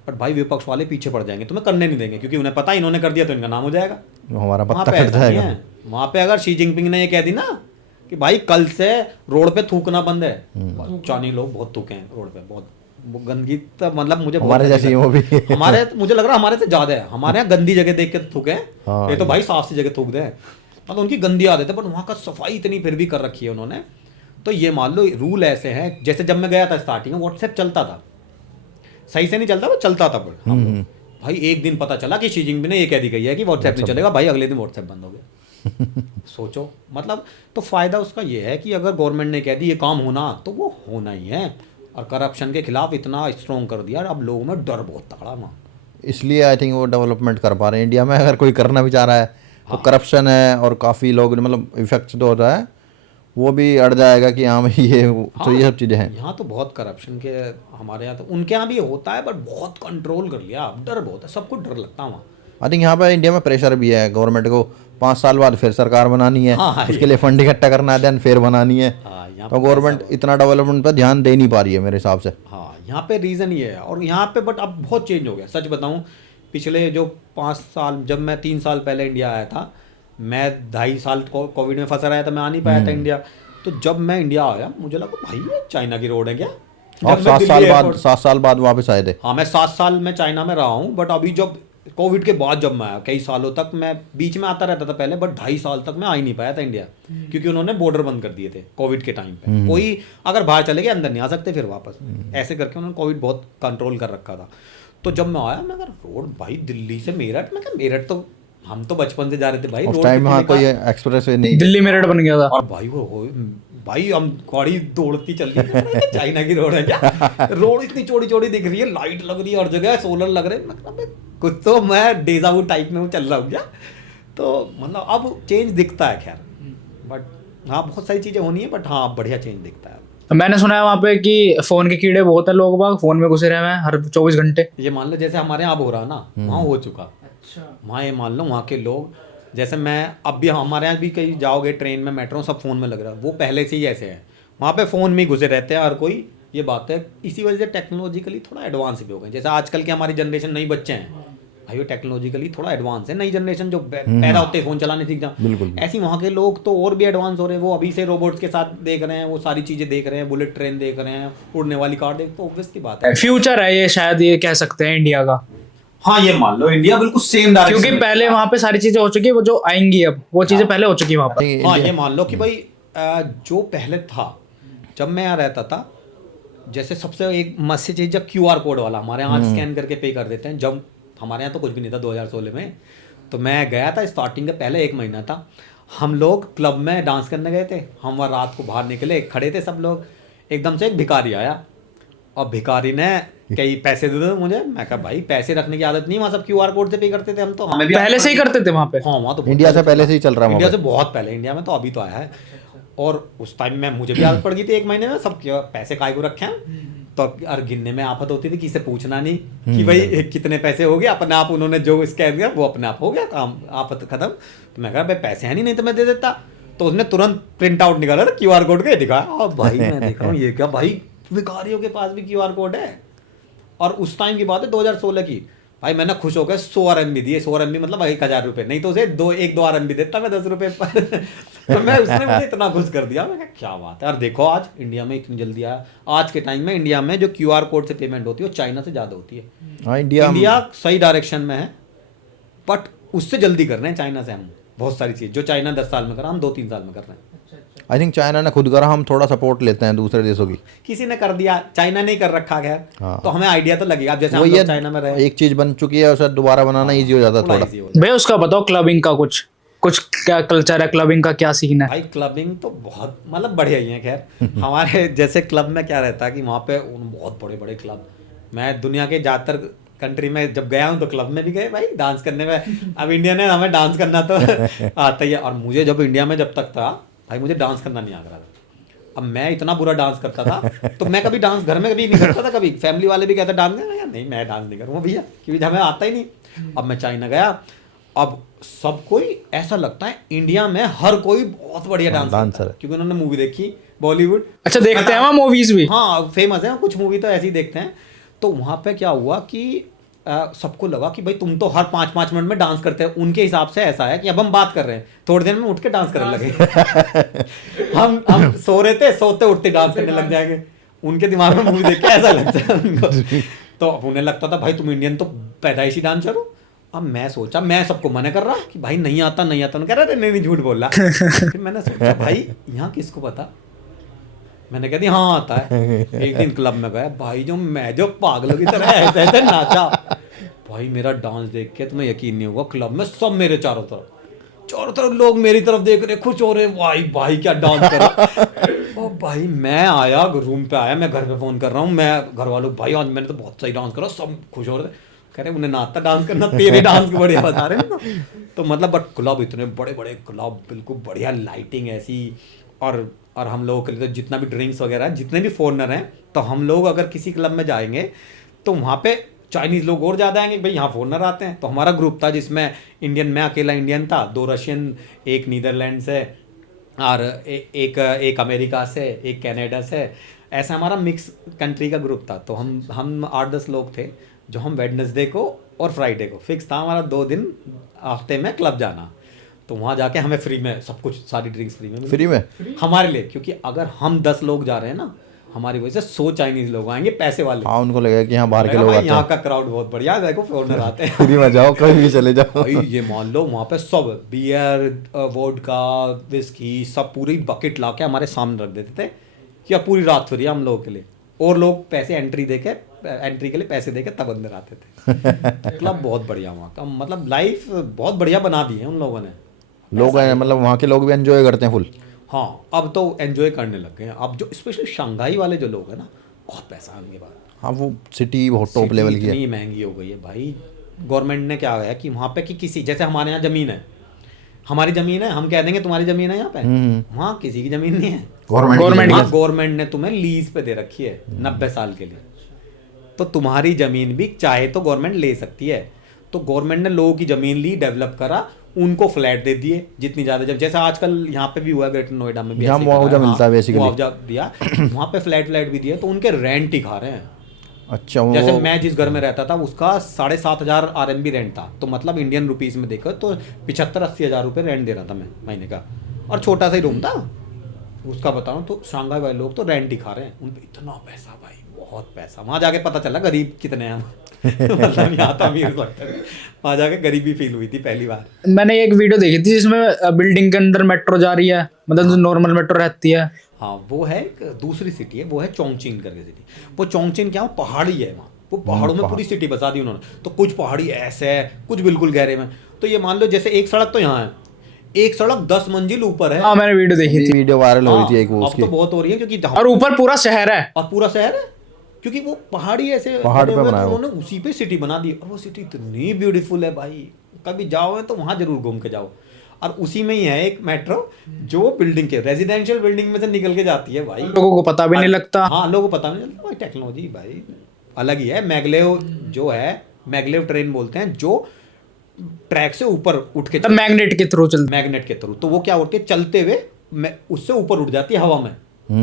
बट भाई विपक्ष वाले पीछे पड़ जाएंगे, तुम्हें करने नहीं देंगे, क्योंकि उन्हें पता है इन्होंने कर दिया तो इनका नाम हो जाएगा, हमारा वहाँ पत्ता पे कट ऐसा नहीं जाएगा। है। वहाँ पे अगर शी जिनपिंग ने ये कह दी ना कि भाई कल से रोड पे थूकना बंद है, चाइनीज लोग बहुत थूके हैं रोड पे, बहुत वो गंदगी तो मतलब मुझे बहुत हमारे जैसी गंदी वो भी लगती है। हमारे मुझे लग रहा है हमारे से ज्यादा है। हमारे यहाँ गंदी जगह देख के थूके हैं, हाँ, ये तो भाई साफ सी जगह थूक दे, मतलब उनकी गंदी आदत है, बट वहाँ का सफाई इतनी फिर भी कर रखी है उन्होंने। तो ये मान लो रूल ऐसे हैं, जैसे जब मैं गया था स्टार्टिंग में व्हाट्सएप चलता था, सही से नहीं चलता, वो चलता था, पर हम लोग भाई एक दिन पता चला कि शी जिनपिंग ने ये कह दी गई है कि व्हाट्सएप नहीं चलेगा, भाई अगले दिन व्हाट्सएप बंद हो गया। सोचो मतलब, तो फायदा उसका ये है कि अगर गवर्नमेंट ने कह दी ये काम होना, तो वो होना ही है। और करप्शन के खिलाफ इतना स्ट्रॉन्ग कर दिया, अब लोगों में डर बहुत तगड़ा वहाँ। इसलिए आई थिंक वो डेवलपमेंट कर पा रहे हैं। इंडिया में अगर कोई करना भी चाह रहा है तो करप्शन है, और काफ़ी लोग मतलब इफेक्ट तो होता है, वो भी अड़ जाएगा कि हाँ भाई ये तो ये सब चीज़ें हैं। यहाँ तो बहुत करप्शन के, हमारे यहाँ तो, उनके यहाँ भी होता है, बट बहुत कंट्रोल कर लिया, अब डर बहुत है, सबको डर लगता है वहाँ। आई थिंक यहाँ पे इंडिया में प्रेशर भी है, गवर्नमेंट को 5 साल बाद फिर सरकार बनानी है, हाँ, उसके लिए फंड इकट्ठा करना है, देन फिर बनानी है। हाँ, यहाँ तो पे गवर्नमेंट इतना डेवलपमेंट पर ध्यान दे नहीं पा रही है मेरे हिसाब से। हाँ, यहाँ पे रीज़न ये है। और यहाँ पे बट अब बहुत चेंज हो गया, सच बताऊँ। पिछले जो 5 साल, जब मैं 3 साल पहले इंडिया आया था, मैं 2.5 साल कोविड में फंसा रहा था, मैं आ नहीं पाया था इंडिया। तो जब मैं इंडिया आया, मुझे लगा भाई ये चाइना की रोड है क्या। आप जब मैं 7 दिल्ली साल बाद एयरपोर्ट- 7 साल बाद वापस आए थे। हाँ, मैं 7 साल में चाइना में रहा हूँ, बट अभी जब कोविड के बाद जब मैं आया, कई सालों तक मैं बीच में आता रहता था पहले, बट 2.5 साल तक मैं आ ही नहीं पाया था इंडिया, क्योंकि उन्होंने बॉर्डर बंद कर दिए थे कोविड के टाइम पे। कोई अगर बाहर चले गए अंदर नहीं आ सकते फिर वापस, ऐसे करके उन्होंने कोविड बहुत कंट्रोल कर रखा था। तो जब मैं आया, मैं कहा रोड भाई दिल्ली से मेरठ, मैं कहा मेरठ तो हम तो बचपन से जा रहे थे भाई, उस रोड टाइम कितनी वहाँ कोई बेकार। एक्सप्रेस वे नहीं। दिल्ली मेरठ बन गया था। और भाई हम गाड़ी दौड़ती चल रही है, ये चाइना की रोड है क्या। रोड इतनी चौड़ी चौड़ी दिख रही है, लाइट लग रही है हर जगह, सोलर लग रहे हैं, मतलब कुछ तो मैं डेजावू टाइप में चल रहा हूँ क्या। तो मतलब अब चेंज दिखता है, खैर, बट हाँ बहुत सारी चीज़ें होनी है, बट हाँ बढ़िया चेंज दिखता है। मैंने सुना है वहाँ पे कि फोन के कीड़े बहुत है, लोग बाग फोन में घुसे रहे हैं हर 24 घंटे। ये मान लो जैसे हमारे यहाँ अब हो रहा ना, वहाँ हो चुका। वहाँ ये मान लो वहाँ के लोग, जैसे मैं अब भी, हमारे यहाँ भी कहीं जाओगे ट्रेन में, मेट्रो, सब फ़ोन में लग रहा है, वो पहले से ही ऐसे है, वहाँ पे फ़ोन में ही घुसे रहते हैं हर कोई। ये बात है, इसी वजह से टेक्नोलॉजिकली थोड़ा एडवांस भी हो गए। जैसे आजकल की हमारी जनरेशन, नई बच्चे हैं भाई, वो टेक्नोलॉजिकली थोड़ा एडवांस है। नई जनरेशन जो पैदा होते हैं फ़ोन चलाने सीख जाए, ऐसी वहाँ के लोग तो और भी एडवांस हो रहे हैं। वो अभी से रोबोट्स के साथ देख रहे हैं, वो सारी चीज़ें देख रहे हैं, बुलेट ट्रेन देख रहे हैं, उड़ने वाली कार देख, तो ऑब्वियस की बात है। फ्यूचर है ये, शायद ये कह सकते हैं इंडिया का। हाँ, ये मान लो इंडिया बिल्कुल सेम डायरेक्शन, क्योंकि पहले वहाँ पे सारी चीजें हो चुकी है, वो जो आएंगी अब वो चीजें पहले हो चुकी है वहाँ पर। हाँ, ये मान लो कि भाई जो पहले था, जब मैं यहाँ रहता था, जैसे सबसे एक मस्त चीज़, जब QR कोड वाला हमारे यहाँ स्कैन करके पे कर देते हैं, जब हमारे यहाँ तो कुछ भी नहीं था 2016 में। तो मैं गया था, स्टार्टिंग के पहले 1 महीना था, हम लोग क्लब में डांस करने गए थे, हम वहाँ रात को बाहर निकले, खड़े थे सब लोग, एकदम से एक भिखारी आया, और भिखारी ने कई पैसे दे दो मुझे। मैं कहा भाई पैसे रखने की आदत नहीं, वहाँ सब QR कोड से पे करते थे हम तो, हमें भी पहले से ही करते थे वहाँ पे। हाँ, वहाँ तो बहुत इंडिया से पहले से ही चल रहा है इंडिया वहाँ से बहुत पहले, इंडिया में तो अभी तो आया है। और उस टाइम में मुझे भी आदत पड़ गई थी 1 महीने में, सब पैसे काय को रखे हैं, तो और गिनने में आफत होती थी, किसी से पूछना नहीं कि भाई कितने पैसे हो गए, अपने आप उन्होंने जो स्कैन किया वो अपने आप हो गया, काम आफत खत्म। तो मैं कहा भाई पैसे हैं नहीं तो मैं दे देता। तो उसने तुरंत प्रिंट आउट निकाला, QR कोड का दिखाया, और भाई मैं देख रहा हूँ ये क्या, भाई भिखारियों के पास भी QR कोड है। और उस टाइम की बात है 2016 की, भाई मैंने खुश होकर 100 RMB दिए। 100 RMB मतलब 1000 रुपये, नहीं तो उसे 1-2 RMB देता मैं 10 रुपये पर। तो मैं, उसने मुझे इतना खुश कर दिया, मैं क्या बात है। और देखो आज इंडिया में इतनी जल्दी आया, आज के टाइम में इंडिया में जो QR कोड से पेमेंट होती है वो चाइना से ज़्यादा होती है। हाँ, इंडिया सही डायरेक्शन में है, बट उससे जल्दी कर रहे हैं चाइना से हम बहुत सारी चीज़, जो चाइना 10 साल में कर रहा हम 2-3 साल में कर रहे हैं। आई थिंक चाइना ने खुद करा, हम थोड़ा सपोर्ट लेते हैं दूसरे देशों की। किसी ने कर दिया, चाइना ने ही कर रखा है, हाँ। तो हमें आइडिया तो लगेगा। अब जैसे वो हम ये लोग चाइना में रहे, एक चीज बन चुकी है, उसे दोबारा बनाना इजी हो जाता है थोड़ा। easy हो जाता भैया उसका बताओ, क्लबिंग का कुछ क्या कल्चर है, क्लबिंग का क्या सीन है? भाई क्लबिंग तो बहुत मतलब बढ़िया ही है। खैर हमारे जैसे क्लब में क्या रहता है कि वहाँ पे बहुत बड़े बड़े क्लब, मैं दुनिया के ज़्यादातर कंट्री में जब गया हूँ तो क्लब में भी गए भाई डांस करने में। अब इंडिया ने हमें डांस करना तो आता ही है। और मुझे जब इंडिया में जब तक था भाई, मुझे डांस करना नहीं आ रहा था। अब मैं इतना बुरा डांस करता था, तो मैं कभी डांस घर में कभी नहीं करता था। कभी फैमिली वाले भी कहते डांस करना, नहीं मैं डांस नहीं करूँगा भैया, क्योंकि हमें आता ही नहीं। अब मैं चाइना गया, अब सब कोई ऐसा लगता है इंडिया में हर कोई बहुत बढ़िया डांस करता है, क्योंकि उन्होंने मूवी देखी बॉलीवुड। अच्छा, देखते हैं वहाँ मूवीज भी? हाँ, फेमस है कुछ मूवी तो ऐसे ही देखते हैं। तो वहाँ पे क्या हुआ कि सबको लगा कि भाई तुम तो हर 5-5 मिनट में डांस करते हैं। उनके हिसाब से ऐसा है कि अब हम बात कर रहे हैं, थोड़ी देर में उठ के डांस करने लगे। हम सो रहे थे, सोते उठते डांस करने लग जाएंगे। उनके दिमाग में मूवी देख के ऐसा लगता है उनको। तो अब उन्हें लगता था भाई तुम इंडियन तो पैदाइशी डांसर हो। अब मैं सोचा, मैं सबको मना कर रहा कि भाई नहीं आता नहीं आता, उन्होंने कह रहा नहीं नहीं झूठ बोल रहा। फिर मैंने सोचा भाई यहाँ किसको पता, मैंने कह दिया हाँ आता है। एक दिन क्लब में गया भाई, जो पागलों की तरह ऐसे ऐसे नाचा भाई, मेरा डांस देख के तुम्हें यकीन नहीं होगा, क्लब में सब मेरे चारों तरफ लोग मेरी तरफ देख रहे, खुश हो रहे, भाई भाई क्या डांस कर रहा। और भाई मैं आया रूम पे आया, मैं घर पे फोन कर रहा हूँ, मैं घर वालों भाई आज मैंने तो बहुत सही डांस करा, सब खुश हो रहे थे, कह रहे उन्हें ना आता डांस करना, तेरे डांस को बढ़िया बता रहे हैं। तो मतलब बट क्लब इतने बड़े बड़े क्लब, बिल्कुल बढ़िया लाइटिंग ऐसी, और हम लोगों के लिए तो जितना भी ड्रिंक्स वगैरह जितने भी फॉरनर हैं, तो हम लोग अगर किसी क्लब में जाएंगे तो वहाँ पे चाइनीज़ लोग और ज़्यादा आएंगे, भाई यहाँ फॉरनर आते हैं। तो हमारा ग्रुप था जिसमें इंडियन, मैं अकेला इंडियन था, 2 रशियन, एक नीदरलैंड से, और एक अमेरिका से, एक कनाडा से, ऐसा हमारा मिक्स कंट्री का ग्रुप था। तो हम 8-10 लोग थे जो हम वेडनेसडे को और फ्राइडे को फिक्स था हमारा 2 दिन हफ्ते में क्लब जाना। तो वहाँ जाके हमें फ्री में सब कुछ, सारी ड्रिंक्स फ्री में हमारे लिए, क्योंकि अगर हम 10 लोग जा रहे हैं ना, हमारी वजह से 100 चाइनीज लोग आएंगे पैसे वाले। हाँ, उनको लगेगा कि यहाँ बाहर के लोग आते हैं, यहाँ का क्राउड बहुत बढ़िया है, देखो फॉरनर आते हैं। फ्री में जाओ, कहीं भी चले जाओ। भाई ये मान लो वहाँ पे सब बियर, वोडका, विस्की, सब पूरी बकेट ला के हमारे सामने रख देते थे कि अब पूरी रात फ्री है हम लोगों के लिए, और लोग पैसे एंट्री के लिए पैसे देके तब अंदर आते थे। क्लब बहुत बढ़िया वहाँ का, मतलब लाइफ बहुत बढ़िया बना दी है उन लोगों ने। लोग हैं, मतलब वहाँ के लोग भी एंजॉय करते हैं फुल। हाँ अब तो एंजॉय करने लग गए हैं। अब जो स्पेशली शंघाई वाले जो लोग हैं ना, बहुत पैसा है उनके पास। हाँ, वो सिटी बहुत टॉप लेवल की है। इतनी महंगी हो गई है भाई, गवर्नमेंट ने क्या है कि वहाँ पे कि किसी, जैसे हमारे यहाँ ज़मीन है, हमारी ज़मीन है, हम कह देंगे तुम्हारी ज़मीन है यहाँ पे, वहाँ किसी की ज़मीन नहीं है, गवर्नमेंट ने तुम्हें लीज पे दे रखी है 90 साल के लिए। तो तुम्हारी ज़मीन भी चाहे तो गवर्नमेंट ले सकती है। तो गवर्नमेंट ने लोगों की ज़मीन ली, डेवलप करा, उनको फ्लैट दे दिए जितनी ज़्यादा, जब जैसे आजकल यहाँ पे भी हुआ, ग्रेटर नोएडा में भी ऐसे मुआवजा मिलता है बेसिकली, मुआवजा दिया, वहाँ पे फ्लैट भी दिया, तो उनके रेंट ही खा रहे हैं। अच्छा, जैसे मैं जिस घर में रहता था उसका 7,500 RMB रेंट था, तो मतलब इंडियन रुपीज़ में देखो तो 75-80 हज़ार रुपये रेंट दे रहा था मैं महीने का, और छोटा सा ही रूम था उसका, बताऊँ तो शंघाई वाले लोग तो रेंट ही खा रहे हैं, उन पर इतना पैसा भाई, बहुत पैसा। वहाँ जाके पता चला गरीब कितने हैं हम। मतलब यहाँ तो अमीर लगता है, वहाँ जाके गरीबी फील हुई थी पहली बार। मैंने एक वीडियो देखी थी जिसमें बिल्डिंग के अंदर मेट्रो जा रही है, मतलब जो नॉर्मल मेट्रो रहती है। हाँ वो है एक दूसरी सिटी है, वो है चोंगचिन करके सिटी। वो चोंगचिन क्या, वो पहाड़ी है वहाँ, वो पहाड़ों में पूरी सिटी बसा दी उन्होंने। तो कुछ पहाड़ी ऐसे है, कुछ बिल्कुल गहरे में। तो ये मान लो जैसे एक सड़क तो यहाँ है, एक सड़क 10 मंजिल ऊपर है। हाँ मैंने वीडियो देखी थी, वीडियो वायरल हो रही थी एक वो अब उसकी। तो बहुत हो रही है क्योंकि और ऊपर पूरा शहर है, और पूरा शहर है, क्योंकि वो पहाड़ी ऐसे पहाड़ पे बने हुए, बनाया तो वो। उन्होंने उसी पे सिटी बना दी, और वो सिटी इतनी ब्यूटीफुल है भाई, कभी जाओ तो वहाँ जरूर घूम के जाओ। और उसी में ही है एक मेट्रो जो बिल्डिंग के, रेजिडेंशियल बिल्डिंग में से निकल के जाती है भाई, लोगों को पता भी नहीं लगता। हाँ लोगों को पता नहीं चलता भाई, टेक्नोलॉजी भाई अलग ही है। मैगलेव जो है, मैगलेव ट्रेन बोलते हैं, जो ट्रैक से ऊपर उठ के, मैग्नेट के थ्रू चलता, मैग्नेट के थ्रू, तो वो क्या होती है, चलते हुए उससे ऊपर उठ जाती है हवा में,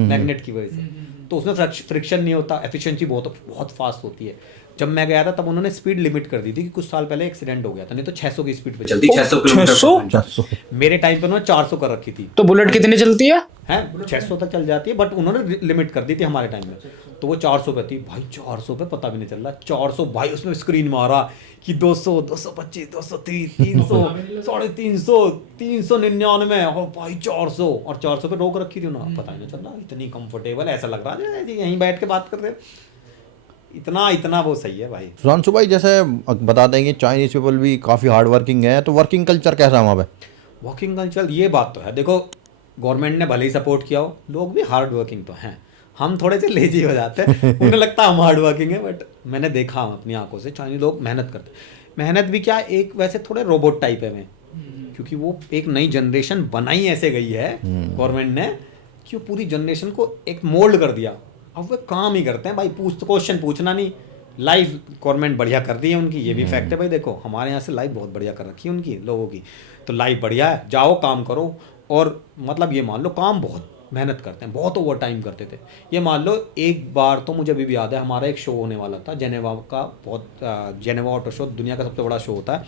मैग्नेट की वजह से। तो उसमें फ्रिक्शन नहीं होता, एफिशिएंसी बहुत फास्ट होती है। जब मैं गया था तब उन्होंने स्पीड लिमिट कर दी थी कि कुछ साल पहले एक्सीडेंट हो गया था, नहीं तो 600 की स्पीड पे चलती, 600 किलोमीटर। मेरे टाइम पे उन्होंने 400 कर रखी थी। तो बुलेट कितनी चलती है? 600 तक चल जाती है, बट उन्होंने लिमिट कर दी थी हमारे टाइम में, तो वो 400 पे थी भाई। 400 पे पता भी नहीं चल रहा, 400 भाई, उसमें स्क्रीन मारा कि 200, 225, 230, 300, 350, 399, और भाई 400, और 400 पे रोक रखी थी उन्होंने, पता ही नहीं चल रहा, इतनी कंफर्टेबल, ऐसा लग रहा है यहीं बैठ के बात कर रहे, इतना वो सही है भाई। सुधांशु भाई, जैसे बता दें कि चाइनीज पीपल भी काफ़ी हार्ड वर्किंग है, तो वर्किंग कल्चर कैसा है वहाँ पे? वर्किंग कल्चर, ये बात तो है, देखो गवर्नमेंट ने भले ही सपोर्ट किया हो, लोग भी हार्ड वर्किंग तो हैं, हम थोड़े से लेजी हो जाते हैं, उन्हें लगता है हम हार्ड वर्किंग है, बट मैंने देखा अपनी आंखों से चाइनीज लोग मेहनत करते हैं। मेहनत भी क्या, एक वैसे थोड़े रोबोट टाइप है में, क्योंकि वो एक नई जनरेशन बनाई ऐसे गई है गवर्नमेंट ने कि वो पूरी जनरेशन को एक मोल्ड कर दिया। अब वे काम ही करते हैं भाई, क्वेश्चन पूछना नहीं, लाइफ गवर्नमेंट बढ़िया कर दी है उनकी, ये भी फैक्ट है भाई। देखो हमारे यहाँ से लाइफ बहुत बढ़िया कर रखी है उनकी लोगों की, तो लाइफ बढ़िया है, जाओ काम करो। और मतलब ये मान लो काम बहुत मेहनत करते हैं, बहुत ओवर टाइम करते थे। ये मान लो एक बार तो मुझे अभी भी याद है, हमारा एक शो होने वाला था जेनेवा का, बहुत जेनेवा ऑटो शो दुनिया का सबसे बड़ा शो होता है,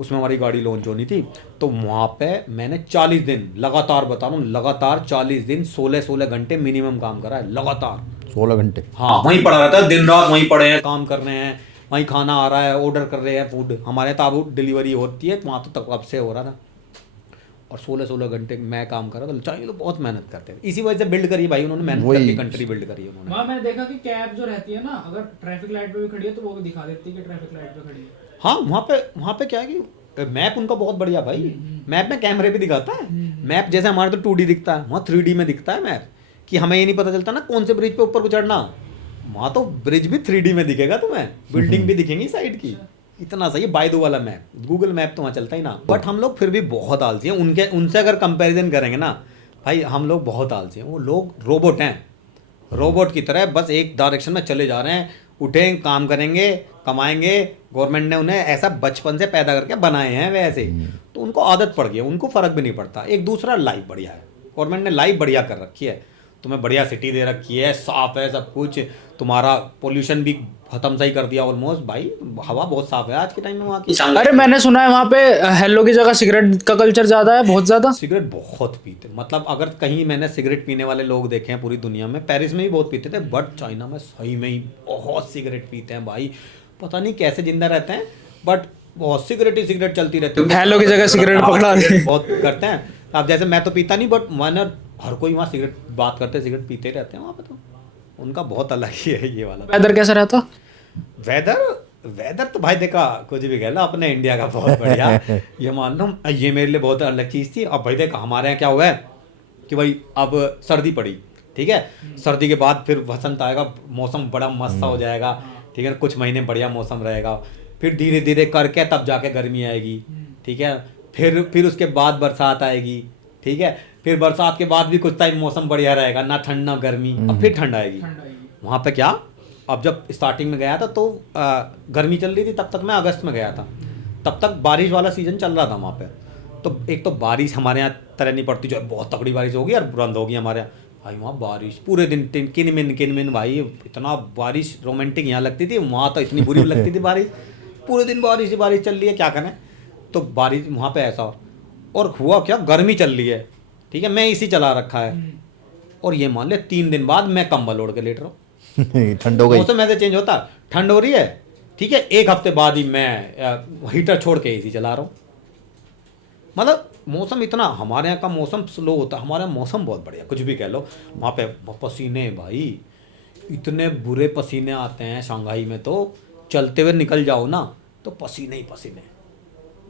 उसमें हमारी गाड़ी लॉन्च होनी थी। तो वहाँ पे मैंने 40 दिन लगातार, बता रहा हूँ लगातार 40 दिन 16-16 घंटे मिनिमम काम करा है लगातार। 16 घंटे। हाँ वहीं पड़ा रहता है, दिन रात वहीं पड़े हैं, काम कर रहे हैं, वहीं खाना आ रहा है, ऑर्डर कर रहे हैं फूड। हमारे तो अब डिलीवरी होती है, वहाँ तो तक कब से हो रहा था। और 16-16 घंटे मैं काम कर रहा था। चाहिए तो बहुत मेहनत करते हैं, इसी वजह से बिल्ड करी भाई उन्होंने, मेहनत वही। करके कंट्री बिल्ड करी है उन्होंने। वहाँ मैंने देखा कि कैब जो रहती है ना, अगर ट्रैफिक लाइट पे भी खड़ी है तो वो भी दिखा देती है कि ट्रैफिक लाइट पे खड़ी है। हाँ वहाँ पे क्या है कि मैप उनका बहुत बढ़िया भाई, मैप में कैमरे भी दिखाता है। मैप जैसे हमारे तो 2D दिखता है, वहाँ 3D में दिखता है मैप, कि हमें ये नहीं पता चलता ना कौन से ब्रिज पे ऊपर को चढ़ना। वहाँ तो ब्रिज भी 3D में दिखेगा तुम्हें, बिल्डिंग भी दिखेंगी साइड की। इतना सही है बायदू वाला मैप, गूगल मैप तो वहाँ चलता ही ना। बट हम लोग फिर भी बहुत आलसी हैं, उनसे अगर कंपैरिजन करेंगे ना भाई, हम लोग बहुत आलसी हैं। वो लोग रोबोट हैं, रोबोट की तरह बस एक डायरेक्शन में चले जा रहे हैं। उठें, काम करेंगे, कमाएंगे। गवर्नमेंट ने उन्हें ऐसा बचपन से पैदा करके बनाए हैं वैसे, तो उनको आदत पड़ गई है, उनको फर्क भी नहीं पड़ता। एक दूसरा लाइफ बढ़िया है, गवर्नमेंट ने लाइफ बढ़िया कर रखी है, तुम्हें बढ़िया सिटी दे रखी है, साफ है सब कुछ, तुम्हारा पोल्यूशन भी खत्म सही कर दिया ऑलमोस्ट भाई, हवा बहुत साफ है आज के टाइम में वहाँ की। अरे मैंने सुना है वहाँ पे हेलो की जगह सिगरेट का कल्चर ज्यादा है, बहुत ज्यादा। सिगरेट बहुत पीते, मतलब अगर कहीं मैंने सिगरेट पीने वाले लोग देखे हैं पूरी दुनिया में, पेरिस में भी बहुत पीते थे, बट चाइना में सही में ही बहुत सिगरेट पीते हैं भाई। पता नहीं कैसे जिंदा रहते हैं, बट बहुत सिगरेट ही सिगरेट चलती रहती है। हेलो की जगह सिगरेट पकड़ा रहे। बहुत करते हैं। अब जैसे मैं तो पीता नहीं, बट मैंने हर कोई वहाँ सिगरेट बात करते, सिगरेट पीते रहते हैं वहाँ पे, तो उनका बहुत अलग ही है ये वाला। वेदर कैसा रहता? वेदर तो भाई देखा कुछ भी कह लो, अपने इंडिया का बहुत बढ़िया। ये मान लो, ये मेरे लिए बहुत अलग चीज़ थी। अब भाई देखा हमारे यहाँ क्या हुआ है कि भाई अब सर्दी पड़ी, ठीक है, सर्दी के बाद फिर वसंत आएगा, मौसम बड़ा मस्त सा हो जाएगा, ठीक है, कुछ महीने बढ़िया मौसम रहेगा, फिर धीरे धीरे करके तब जाके गर्मी आएगी, ठीक है, फिर उसके बाद बरसात आएगी, ठीक है, फिर बरसात के बाद भी कुछ टाइम मौसम बढ़िया रहेगा, ना ठंड ना गर्मी, अब फिर ठंड आएगी। वहाँ पे क्या, अब जब स्टार्टिंग में गया था तो गर्मी चल रही थी, तब तक मैं अगस्त में गया था, तब तक बारिश वाला सीजन चल रहा था वहाँ पे। तो एक तो बारिश हमारे यहाँ तरह नहीं पड़ती, जो है बहुत तगड़ी बारिश होगी और बंद होगी हमारे यहाँ, भाई वहाँ बारिश पूरे दिन किन मिन भाई, इतना बारिश रोमांटिक यहाँ लगती थी, वहाँ तो इतनी बुरी लगती थी बारिश, पूरे दिन बारिश ही बारिश चल रही है, क्या करें। तो बारिश वहाँ पे ऐसा, और हुआ क्या, गर्मी चल रही है, ठीक है, मैं इसी चला रखा है, और ये मान ले 3 दिन बाद मैं कंबल ओढ़ के लेट रहा हूँ। ठंड हो गई, मौसम ऐसे चेंज होता, ठंड हो रही है, ठीक है, 1 हफ्ते बाद ही मैं हीटर छोड़ के एसी चला रहा हूँ। मतलब मौसम इतना, हमारे यहाँ का मौसम स्लो होता है, हमारे यहाँ मौसम बहुत बढ़िया, कुछ भी कह लो। वहाँ पे पसीने भाई, इतने बुरे पसीने आते हैं शंघाई में, तो चलते हुए निकल जाओ ना तो पसीने ही पसीने,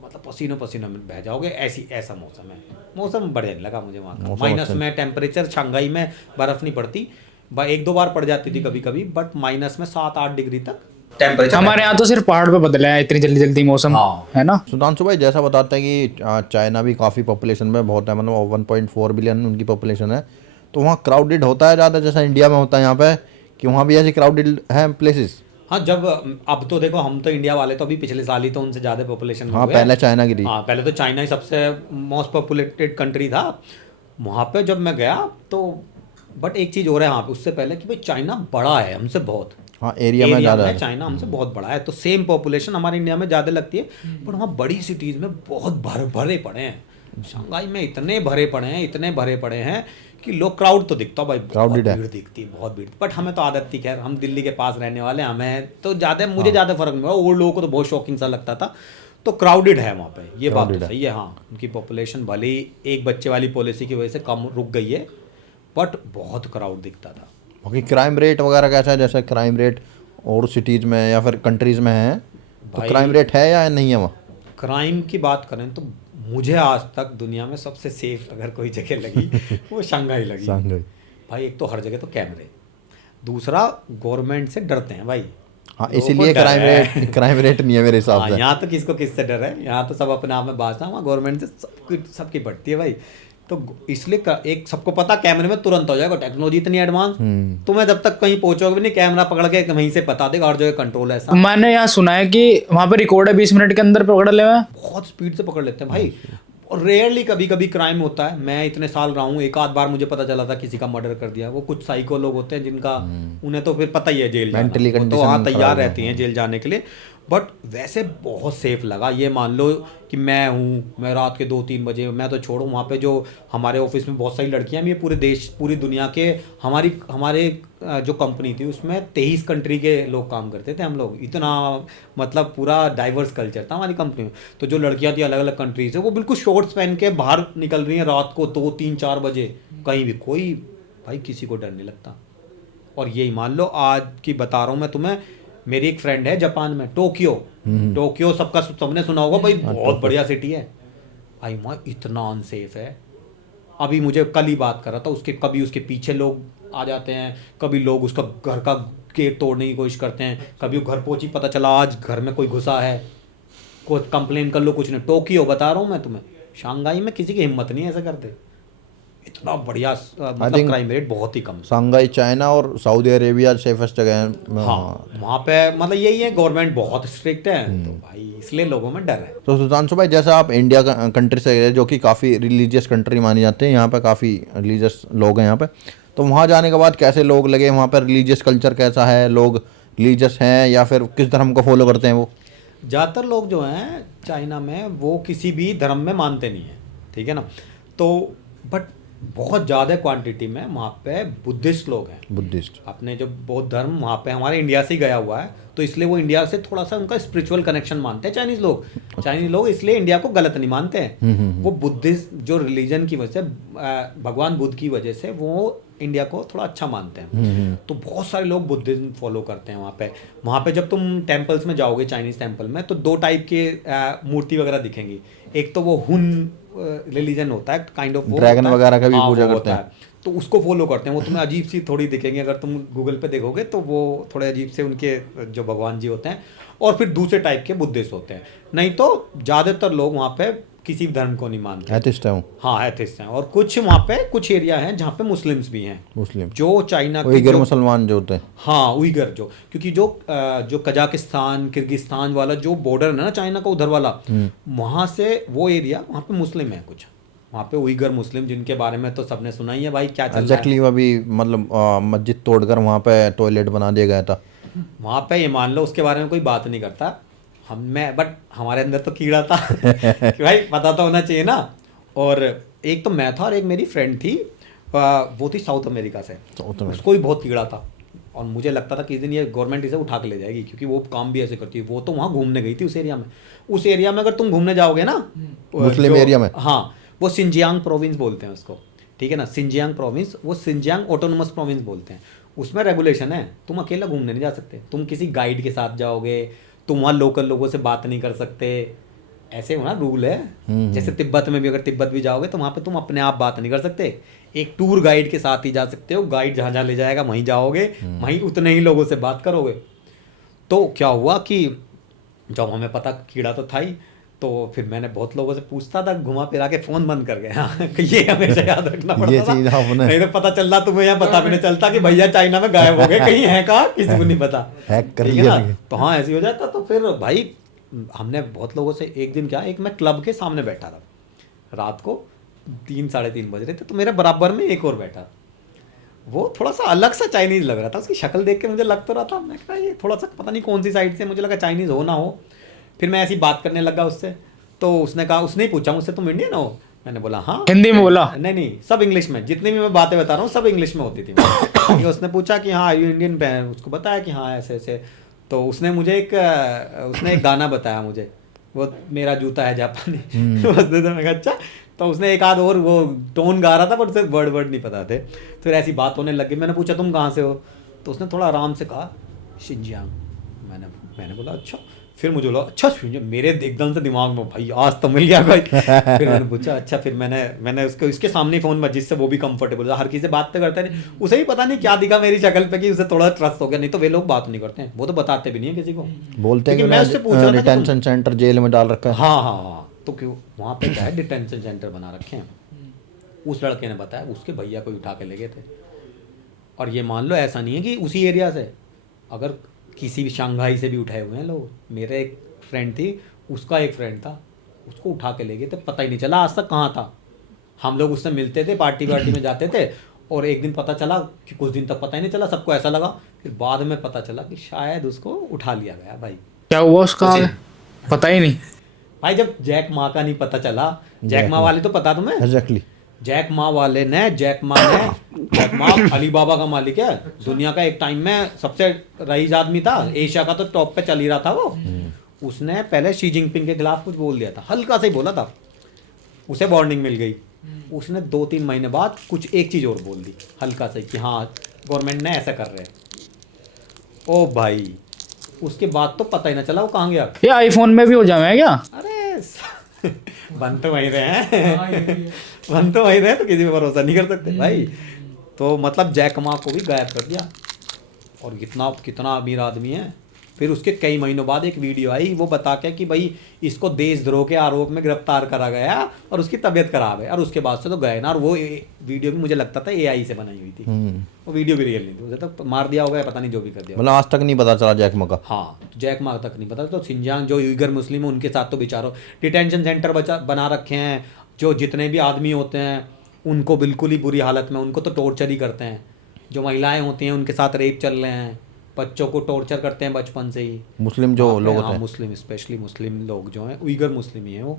मतलब पसीने में बह जाओगे, ऐसा मौसम है। मौसम बढ़िया नहीं लगा मुझे वहाँ का। माइनस में टेम्परेचर, शंघाई में बर्फ़ नहीं पड़ती, 1-2 बार पड़ जाती थी कभी कभी, बट माइनस में 7-8 डिग्री तक टेम्परेचर। हमारे यहाँ तो सिर्फ पहाड़ पे बदला है इतनी जल्दी जल्दी मौसम, है ना। सुधांशु भाई जैसा बताते हैं कि चाइना भी काफ़ी पॉपुलेशन में बहुत है, मतलब 1.4 बिलियन उनकी पॉपुलेशन है, तो वहाँ क्राउडेड होता है ज़्यादा, जैसा इंडिया में होता है यहाँ पे, कि वहाँ भी ऐसे क्राउडेड है प्लेसेस? हाँ, जब अब तो देखो, हम तो इंडिया वाले तो अभी पिछले साल ही तो उनसे ज़्यादा पॉपुलेशन, हाँ पहले चाइना की थी। हाँ पहले तो चाइना ही सबसे मोस्ट पॉपुलेटेड कंट्री था। वहाँ पे जब मैं गया तो, बट एक चीज़ हो रहा है वहाँ पे उससे पहले कि भाई चाइना बड़ा है हमसे बहुत, हाँ एरिया में ज़्यादा है, चाइना हमसे बहुत बड़ा है, तो सेम पॉपुलेशन हमारे इंडिया में ज़्यादा लगती है, पर वहाँ बड़ी सिटीज़ में बहुत भरे पड़े हैं। शंघाई में इतने भरे पड़े हैं कि लोग, क्राउड तो दिखता भाई, Crowded है। भीड़ दिखती है, बहुत भीड़, बट हमें तो आदत थी, खैर हम दिल्ली के पास रहने वाले, हमें तो मुझे ज़्यादा फर्क नहीं हुआ, और लोगों को तो बहुत शॉकिंग सा लगता था। तो क्राउडेड है वहाँ पे, ये बात तो सही है। हाँ, उनकी पॉपुलेशन भले ही एक बच्चे वाली पॉलिसी की वजह से कम रुक गई है, बट बहुत क्राउड दिखता था। बाकी क्राइम रेट वगैरह कैसा है, जैसे क्राइम रेट और सिटीज़ में या फिर कंट्रीज़ में है, तो क्राइम रेट है या नहीं है वहाँ? क्राइम की बात करें तो मुझे आज तक दुनिया में सबसे सेफ अगर कोई जगह लगी वो शंघाई लगी भाई। एक तो हर जगह तो कैमरे, दूसरा गवर्नमेंट से डरते हैं भाई, हाँ इसीलिए क्राइम रेट नहीं है मेरे हिसाब से। यहाँ तो किसको किससे डर है, यहाँ तो सब अपने आप में बाँचना, वहाँ गवर्नमेंट से सबकी पड़ती है भाई। तो इसलिए एक सबको पता कैमरे में तुरंत हो जाएगा, टेक्नोलॉजी इतनी एडवांस, तुम्हें जब तक कहीं पहुंचोगे भी नहीं, कैमरा पकड़ के वहीं से बता देगा, हर जगह कंट्रोल है। ऐसा मैंने यहाँ सुना है कि वहाँ पे रिकॉर्ड है 20 मिनट के अंदर पकड़ ले, बहुत स्पीड से पकड़ लेते हैं भाई। और रेयरली कभी कभी क्राइम होता है, मैं इतने साल रहा हूँ, 1 आध बार मुझे पता चला था किसी का मर्डर कर दिया। वो कुछ साइको लोग होते हैं जिनका, उन्हें तो फिर पता ही है जेल जाना, तो वहाँ तैयार रहती हैं जेल जाने के लिए। बट वैसे बहुत सेफ लगा। ये मान लो कि मैं रात के 2-3 बजे, मैं तो छोड़ो, वहाँ पे जो हमारे ऑफिस में बहुत सारी लड़कियां भी हैं, पूरे देश पूरी दुनिया के, हमारे जो कंपनी थी उसमें 23 कंट्री के लोग काम करते थे हम लोग। इतना मतलब पूरा डाइवर्स कल्चर था हमारी कंपनी में। तो जो लड़कियां थी अलग अलग कंट्री से, वो बिल्कुल शॉर्ट्स पहन के बाहर निकल रही हैं रात को 2-3-4 बजे कहीं भी, कोई भाई किसी को डर नहीं लगता। और यही मान लो आज की बता रहा हूँ मैं तुम्हें, मेरी एक फ्रेंड है जापान में, टोक्यो सबने सुना होगा भाई, बहुत बढ़िया सिटी है भाई, वहाँ इतना अनसेफ है। अभी मुझे कल ही बात कर रहा था उसके, कभी उसके पीछे लोग आ जाते हैं, कभी लोग उसका घर का गेट तोड़ने की कोशिश करते हैं, कभी वो घर पहुंची पता चला आज घर में कोई घुसा है, कोई कंप्लेन कर लो, कुछ नहीं। टोक्यो बता रहा हूँ मैं तुम्हें, शंघाई में किसी की हिम्मत नहीं है ऐसा करते, इतना बढ़िया मतलब क्राइम रेट बहुत ही कम। शंघाई चाइना और सऊदी अरेबिया सेफेस्ट जगह है। हाँ वहाँ पे मतलब यही है, गवर्नमेंट बहुत स्ट्रिक्ट है, तो भाई इसलिए लोगों में डर है। तो सुधांशु भाई, जैसा आप इंडिया कंट्री से गए, जो कि काफ़ी रिलीजियस कंट्री मानी जाती है, यहाँ पे काफ़ी रिलीजियस लोग हैं यहाँ पे, तो वहाँ जाने के बाद कैसे लोग लगे? वहाँ पर रिलीजियस कल्चर कैसा है? लोग रिलीजियस हैं या फिर किस धर्म को फॉलो करते हैं वो? ज़्यादातर लोग जो हैं चाइना में वो किसी भी धर्म में मानते नहीं हैं, ठीक है ना। तो बट बहुत ज़्यादा क्वांटिटी में वहाँ पे बुद्धिस्ट लोग हैं। बुद्धिस्ट अपने जो बौद्ध धर्म वहाँ पे हमारे इंडिया से ही गया हुआ है, तो इसलिए वो इंडिया से थोड़ा सा उनका स्पिरिचुअल कनेक्शन मानते हैं चाइनीज़ लोग इसलिए इंडिया को गलत नहीं मानते हैं। वो बुद्धिस्ट जो रिलीजन की वजह से, भगवान बुद्ध की वजह से वो इंडिया को थोड़ा अच्छा मानते हैं। तो बहुत सारे लोग बुद्धिज्म फॉलो करते हैं वहाँ पे जब तुम टेम्पल्स में जाओगे चाइनीज़ टेम्पल में, तो 2 टाइप के मूर्ति वगैरह दिखेंगी। एक तो वो हुन रिलीजन होता है, काइंड ऑफ ड्रैगन वगैरह का भी पूजा करते हैं, तो उसको फॉलो करते हैं। वो तुम्हें अजीब सी थोड़ी दिखेंगे, अगर तुम गूगल पे देखोगे तो वो थोड़े अजीब से उनके जो भगवान जी होते हैं। और फिर दूसरे टाइप के बुद्धिस्ट होते हैं। नहीं तो ज़्यादातर लोग वहाँ पे किसी भी धर्म को नहीं मानते, एथिस्ट है वो। हाँ एथिस्ट हैं। और कुछ वहाँ पे कुछ एरिया हैं जहाँ पे मुस्लिम्स भी हैं, मुस्लिम जो चाइना के उइगर मुसलमान जो होते हैं। हाँ उइगर जो, क्योंकि जो कजाकिस्तान किर्गिस्तान वाला जो बॉर्डर है ना चाइना का उधर वाला, वहाँ से वो एरिया, वहाँ पे मुस्लिम है कुछ, वहाँ पे उइगर मुस्लिम, जिनके बारे में तो सबने सुना ही है भाई क्या चल रहा है। अभी मतलब मस्जिद तोड़कर वहाँ पे टॉयलेट बना दिया गया था। वहाँ पे ये मान लो उसके बारे में कोई बात नहीं करता बट हमारे अंदर तो कीड़ा था कि भाई पता तो होना चाहिए ना। और एक तो मैं था और एक मेरी फ्रेंड थी, वो थी साउथ अमेरिका से, उसको भी बहुत कीड़ा था। और मुझे लगता था कि इस दिन ये गवर्नमेंट इसे उठा के ले जाएगी, क्योंकि वो काम भी ऐसे करती है। वो तो वहाँ घूमने गई थी उस एरिया में अगर तुम घूमने जाओगे ना मुस्लिम एरिया में, हाँ वो सिंजियांग प्रोविंस बोलते हैं उसको, ठीक है ना, सिंजियांग प्रोविंस, वो सिंजियांग ऑटोनोमस प्रोविंस बोलते हैं। उसमें रेगुलेशन है, तुम अकेला घूमने नहीं जा सकते, तुम किसी गाइड के साथ जाओगे, तुम वहाँ लोकल लोगों से बात नहीं कर सकते, ऐसे हो ना रूल है। जैसे तिब्बत में भी, अगर तिब्बत भी जाओगे तो वहाँ पे तुम अपने आप बात नहीं कर सकते, एक टूर गाइड के साथ ही जा सकते हो। गाइड जहाँ जहाँ ले जाएगा वहीं जाओगे, वहीं उतने ही लोगों से बात करोगे। तो क्या हुआ कि जब हमें पता कीड़ा तो था ही, तो फिर मैंने बहुत लोगों से पूछता था, घुमा फिरा के फ़ोन बंद कर गया। ये हमेशा याद रखना पड़ता था, नहीं तो पता चल रहा तुम्हें यहाँ पता भी नहीं चलता कि भैया चाइना में गायब हो गए, कहीं है कहाँ किसी को नहीं पता, हैक कर ठीक है लिया। ना। तो हाँ ऐसे हो जाता। तो फिर भाई हमने बहुत लोगों से, एक दिन क्या, एक मैं क्लब के सामने बैठा था, रात को 3-3:30 बज रहे थे, तो मेरे बराबर में एक और बैठा, वो थोड़ा सा अलग सा चाइनीज़ लग रहा था। उसकी शक्ल देख के मुझे लग तो रहा था, मैं कहा ये थोड़ा सा पता नहीं कौन सी साइड से, मुझे लगा चाइनीज़ हो ना हो। फिर मैं ऐसी बात करने लगा उससे, तो उसने कहा, उसने ही पूछा मुझसे, तुम इंडियन हो? मैंने बोला हाँ। हिंदी में बोला? नहीं सब इंग्लिश में, जितनी भी मैं बातें बता रहा हूँ सब इंग्लिश में होती थी। उसने पूछा कि हाँ यू इंडियन पे, उसको बताया कि हाँ ऐसे ऐसे। तो उसने एक गाना बताया मुझे, वो मेरा जूता है जापानी। उसने तो मैं कहा अच्छा। तो उसने एक आध और वो टोन गा रहा था, पर उसे वर्ड नहीं पता थे। फिर ऐसी बात होने लगी, मैंने पूछा तुम कहाँ से हो? तो उसने थोड़ा आराम से कहा शिनजियांग। मैंने बोला अच्छा। फिर मुझे बोला अच्छा शिनजियांग, मेरे एकदम से दिमाग में भाई आज तो मिल गया भाई। फिर मैंने पूछा अच्छा। फिर मैंने उसके सामने फ़ोन में, जिससे वो भी कंफर्टेबल, हर किसी से बात तो करता नहीं, उसे ही पता नहीं क्या दिखा मेरी शक्ल पे कि उसे थोड़ा ट्रस्ट हो गया। नहीं तो वे लोग बात नहीं करते हैं, वो तो बताते भी नहीं है किसी को, बोलते हैं कि मैं उससे पूछ रहा था डिटेंशन सेंटर जेल में डाल रखा है। हाँ। तो क्यों वहाँ पे क्या है, डिटेंशन सेंटर बना रखे हैं। उस लड़के ने बताया उसके भैया को उठा के ले गए थे। और ये मान लो ऐसा नहीं है कि उसी एरिया से, अगर किसी भी शंघाई से भी उठाए हुए हैं लोग। मेरे एक फ्रेंड थी, उसका एक फ्रेंड था, उसको उठा के ले गए थे, पता ही नहीं चला आज तक कहाँ था। हम लोग उससे मिलते थे, पार्टी में जाते थे, और एक दिन पता चला कि कुछ दिन तक पता ही नहीं चला, सबको ऐसा लगा। फिर बाद में पता चला कि शायद उसको उठा लिया गया भाई। क्या हुआ उसका पता ही नहीं। भाई जब जैक मा का नहीं पता चला, जैक मा वाले तो पता तुम्हें, एग्जैक्टली। जैक मा वाले ने जैक मा अलीबाबा का मालिक है, दुनिया का एक टाइम में सबसे रईस आदमी था, एशिया का तो टॉप पे चल ही रहा था वो। उसने पहले शी जिनपिंग के खिलाफ कुछ बोल दिया था, हल्का से ही बोला था, उसे वार्निंग मिल गई। उसने 2-3 महीने बाद कुछ एक चीज और बोल दी हल्का से कि हाँ गवर्नमेंट ने ऐसा कर रहे हैं। ओ भाई उसके बाद तो पता ही ना चला वो कहाँ गया। ये आईफोन में भी हो जाए क्या? अरे बन तो वही रहे हैं बन तो वही रहे, तो किसी पे भरोसा नहीं कर सकते भाई। तो मतलब जैक मा को भी गायब कर दिया, और कितना अमीर आदमी है। फिर उसके कई महीनों बाद एक वीडियो आई, वो बता के कि भाई इसको देशद्रोह के आरोप में गिरफ्तार करा गया और उसकी तबीयत खराब है, और उसके बाद से तो गए ना। और वो वीडियो भी मुझे लगता था AI से बनाई हुई थी, वो वीडियो भी रियल नहीं थी, उसे तो मार दिया होगा, पता नहीं जो भी कर दिया। मतलब आज तक नहीं पता चला जैक मा का। हाँ जैक मा तक नहीं पता। तो सिंजांग जो उइगर मुस्लिम है उनके साथ तो बेचारों डिटेंशन सेंटर बना रखे हैं, जो जितने भी आदमी होते हैं उनको बिल्कुल ही बुरी हालत में, उनको तो टॉर्चर ही करते हैं। जो महिलाएं होती हैं उनके साथ रेप चल रहे हैं, बच्चों को टॉर्चर करते हैं बचपन से ही। मुस्लिम जो लोग होते हैं, मुस्लिम स्पेशली मुस्लिम लोग जो हैं, उइगर मुस्लिम ही हैं वो।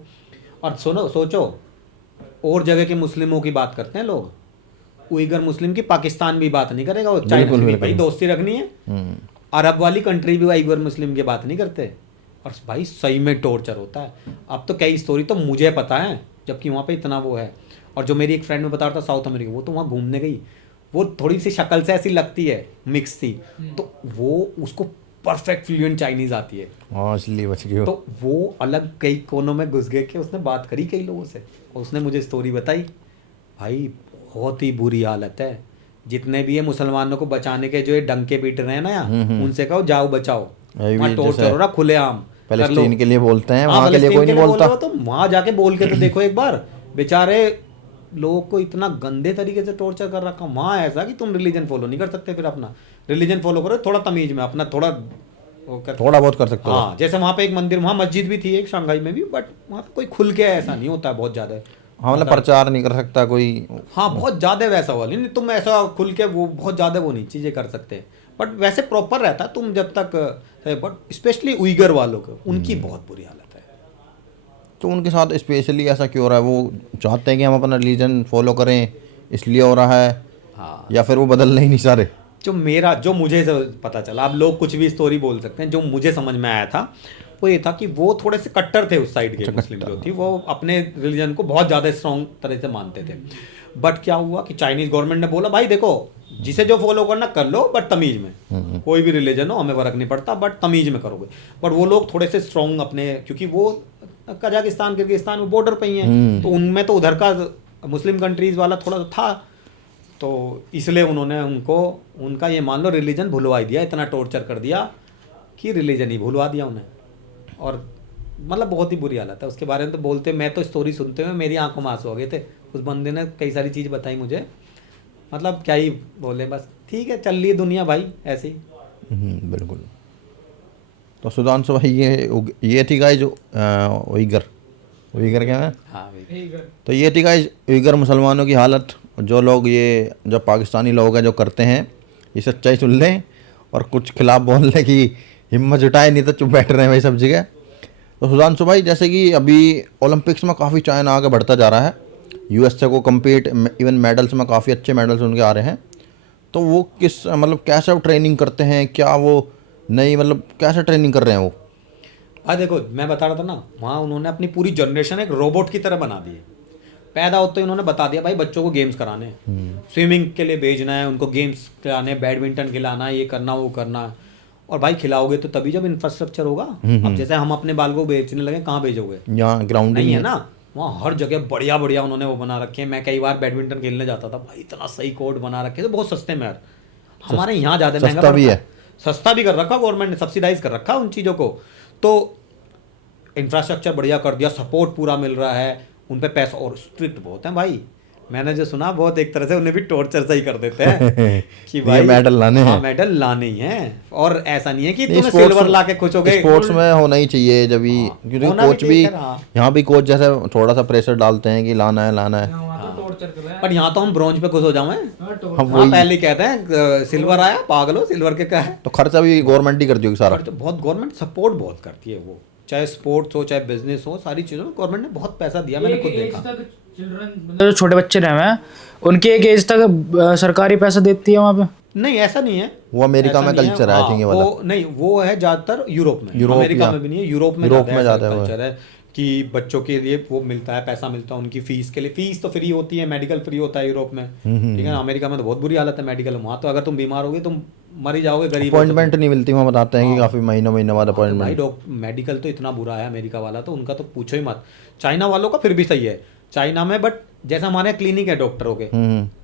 और सोचो और जगह के मुस्लिमों की बात करते हैं लोग, उइगर मुस्लिम की पाकिस्तान भी बात नहीं करेगा, वो चाइना से भी भाई दोस्ती रखनी है। अरब वाली कंट्री भी उइगर मुस्लिम की बात नहीं करते। और भाई सही में टॉर्चर होता है। अब तो कई स्टोरी तो मुझे पता है, जबकि वहाँ पे इतना वो है। और जो मेरी एक फ्रेंड में बता रहा था साउथ अमेरिका, वो तो वहाँ घूमने गई, वो थोड़ी सी शक्ल से ऐसी लगती है, मिक्स थी, तो वो उसको परफेक्ट फ्लुएंट चाइनीज आती है। हाँ इसलिए बच गई। तो वो अलग कई कोनों में घुस गए कि उसने बात करी कई लोगों से, और उसने मुझे स्टोरी बताई। भाई बहुत ही बुरी हालत है। जितने भी ये मुसलमानों को बचाने के जो ये डंके पीट रहे हैं ना यहाँ, उनसे कहो जाओ बचाओ, वहाँ टॉर्चर हो रहा खुलेआम। पैलेस्टीन के लिए बोलते हैं, हाँ, वहाँ के लिए कोई नहीं बोलता। तो वहाँ जाके बोल के तो देखो एक बार, बेचारे लोगों को इतना गंदे तरीके से टॉर्चर कर रखा। वहाँ ऐसा कि तुम रिलीजन फॉलो नहीं कर सकते, फिर अपना रिलीजन फॉलो करो थोड़ा तमीज में, अपना थोड़ा बहुत कर सकते हो। हाँ जैसे वहाँ पे एक मंदिर, वहाँ मस्जिद भी थी एक शंघाई में भी, बट वहाँ पे कोई खुल के ऐसा नहीं होता है बहुत ज़्यादा। हाँ मतलब प्रचार नहीं कर सकता कोई। हाँ बहुत ज़्यादा वैसा हुआ नहीं, तुम ऐसा खुल के वो बहुत ज़्यादा वो नहीं चीज़ें कर सकते, बट वैसे प्रॉपर रहता है तुम जब तक। बट स्पेशली उइगर वालों को उनकी बहुत बुरी हालत है। तो उनके साथ स्पेशली ऐसा क्यों हो रहा है? वो चाहते हैं कि हम अपना रिलीजन फॉलो करें इसलिए हो रहा है, हाँ या फिर वो बदलने ही नहीं सारे? जो मुझे पता चला, अब लोग कुछ भी स्टोरी बोल सकते हैं, जो मुझे समझ में आया था वो ये था कि वो थोड़े से कट्टर थे उस साइड के मुस्लिम जो थी, वो अपने रिलीजन को बहुत ज़्यादा स्ट्रॉन्ग तरह से मानते थे। बट क्या हुआ कि चाइनीज़ गवर्नमेंट ने बोला भाई देखो जिसे जो फॉलो करना कर लो, बट तमीज़ में, कोई भी रिलीजन हो हमें फर्क नहीं पड़ता, बट तमीज़ में करोगे। बट वो लोग थोड़े से स्ट्रॉन्ग अपने, क्योंकि वो कजाकिस्तान किर्गिस्तान वो बॉर्डर पे ही हैं, तो उनमें तो उधर का मुस्लिम कंट्रीज़ वाला थोड़ा था, तो इसलिए उन्होंने उनका ये मान लो रिलीजन भुलवा दिया, इतना टॉर्चर कर दिया कि रिलीजन ही भुलवा दिया उन्हें। और मतलब बहुत ही बुरी हालत है। उसके बारे में तो बोलते, मैं तो स्टोरी सुनते हुए मेरी आंखों में आंसू आ गए थे। उस बंदे ने कई सारी चीज़ बताई मुझे, मतलब क्या ही बोले, बस ठीक है चल रही है दुनिया भाई ऐसे ही। बिल्कुल। तो सुधांशु भाई ये थी गाइस जो उइगर क्या है? हाँ भाई। तो ये थी गाइस उइगर मुसलमानों की हालत। जो लोग ये जो पाकिस्तानी लोग हैं जो करते हैं, ये सच्चाई सुन लें और कुछ खिलाफ बोलने की हिम्मत जुटाए, नहीं तो चुप बैठ रहे हैं भाई सब जगह। तो सुधांशु भाई जैसे कि अभी ओलंपिक्स में काफ़ी चाइना आगे बढ़ता जा रहा है, USA को कम्पीट, इवन मेडल्स में काफ़ी अच्छे मेडल्स उनके आ रहे हैं। तो वो किस मतलब कैसे वो ट्रेनिंग करते हैं, क्या वो नहीं मतलब कैसे ट्रेनिंग कर रहे हैं वो? हाँ देखो मैं बता रहा था ना, वहाँ उन्होंने अपनी पूरी जनरेशन एक रोबोट की तरह बना दी है। पैदा होते ही उन्होंने बता दिया भाई बच्चों को गेम्स कराने, स्विमिंग के लिए भेजना है, उनको गेम्स खिलाने, बैडमिंटन खिलाना है, ये करना वो करना है। और भाई खिलाओगे तो तभी जब इंफ्रास्ट्रक्चर होगा। अब जैसे हम अपने बाल को बेचने लगे, कहाँ भेजोगे? यहाँ ग्राउंड नहीं है ना, वहाँ हर जगह बढ़िया बढ़िया उन्होंने वो बना रखे हैं। मैं कई बार बैडमिंटन खेलने जाता था भाई, इतना सही कोर्ट बना रखे थे, बहुत सस्ते में यार। हमारे यहाँ ज़्यादा महंगा सस्ता भी है, सस्ता भी कर रखा गवर्नमेंट ने, सब्सिडाइज कर रखा उन चीज़ों को। तो इंफ्रास्ट्रक्चर बढ़िया कर दिया, सपोर्ट पूरा मिल रहा है, उन पे पैसा, और स्ट्रिक्ट बहुत है भाई। मैंने जो सुना बहुत एक तरह से उन्हें भी टॉर्चर से ही कर देते हैं कि भाई मेडल लाने हैं। हाँ मेडल लाने ही हैं, और ऐसा नहीं है कि तुम्हें सिल्वर ला के खुश हो गए। स्पोर्ट्स में होना ही चाहिए जब भी, क्योंकि कोच भी यहाँ भी कोच जैसे थोड़ा सा प्रेशर डालते हैं कि लाना है। पर यहाँ तो हम ब्रॉन्ज पे खुश हो जाओ हैं। हम हाँ, वही पहले ही कहते हैं सिल्वर आया पागल हो, सिल्वर के क्या है। तो खर्चा भी गवर्नमेंट ही करती होगी सारा। और तो बहुत गवर्नमेंट सपोर्ट बहुत करती है, वो चाहे स्पोर्ट्स हो चाहे बिजनेस हो, सारी चीज़ों में गवर्नमेंट ने बहुत पैसा दिया, मैंने खुद देखा। जो छोटे बच्चे रहे हैं उनकी एक एज तक सरकारी पैसा देती है वहाँ पे। नहीं ऐसा नहीं है, वो अमेरिका ऐसा में नहीं कल्चर है, आई हाँ, थिंक ये वाला। वो नहीं, वो है ज़्यादातर यूरोप में, यूरोप अमेरिका या- में भी नहीं है, यूरोप में यूरोप ज़्यादा में ऐसा ज़्यादा है वो। कल्चर है कि बच्चों के लिए वो मिलता है, पैसा मिलता है उनकी फीस के लिए। फीस तो फ्री होती है, मेडिकल फ्री होता है यूरोप में, ठीक है ना। अमेरिका में तो बहुत बुरी हालत है मेडिकल में, वहाँ तो अगर तुम बीमार होगे तुम मर ही जाओगे, गरीब हो तो अपॉइंटमेंट नहीं मिलती, वहाँ बताते हैं कि हाँ। काफ़ी महीनों महीने बाद भाई अपॉइंटमेंट। डॉक्टर मेडिकल तो इतना बुरा है अमेरिका वाला, तो उनका तो पूछो ही मत। चाइना वालों का फिर भी सही है, चाइना में बट जैसा हमारे यहाँ क्लिनिक है डॉक्टरों के,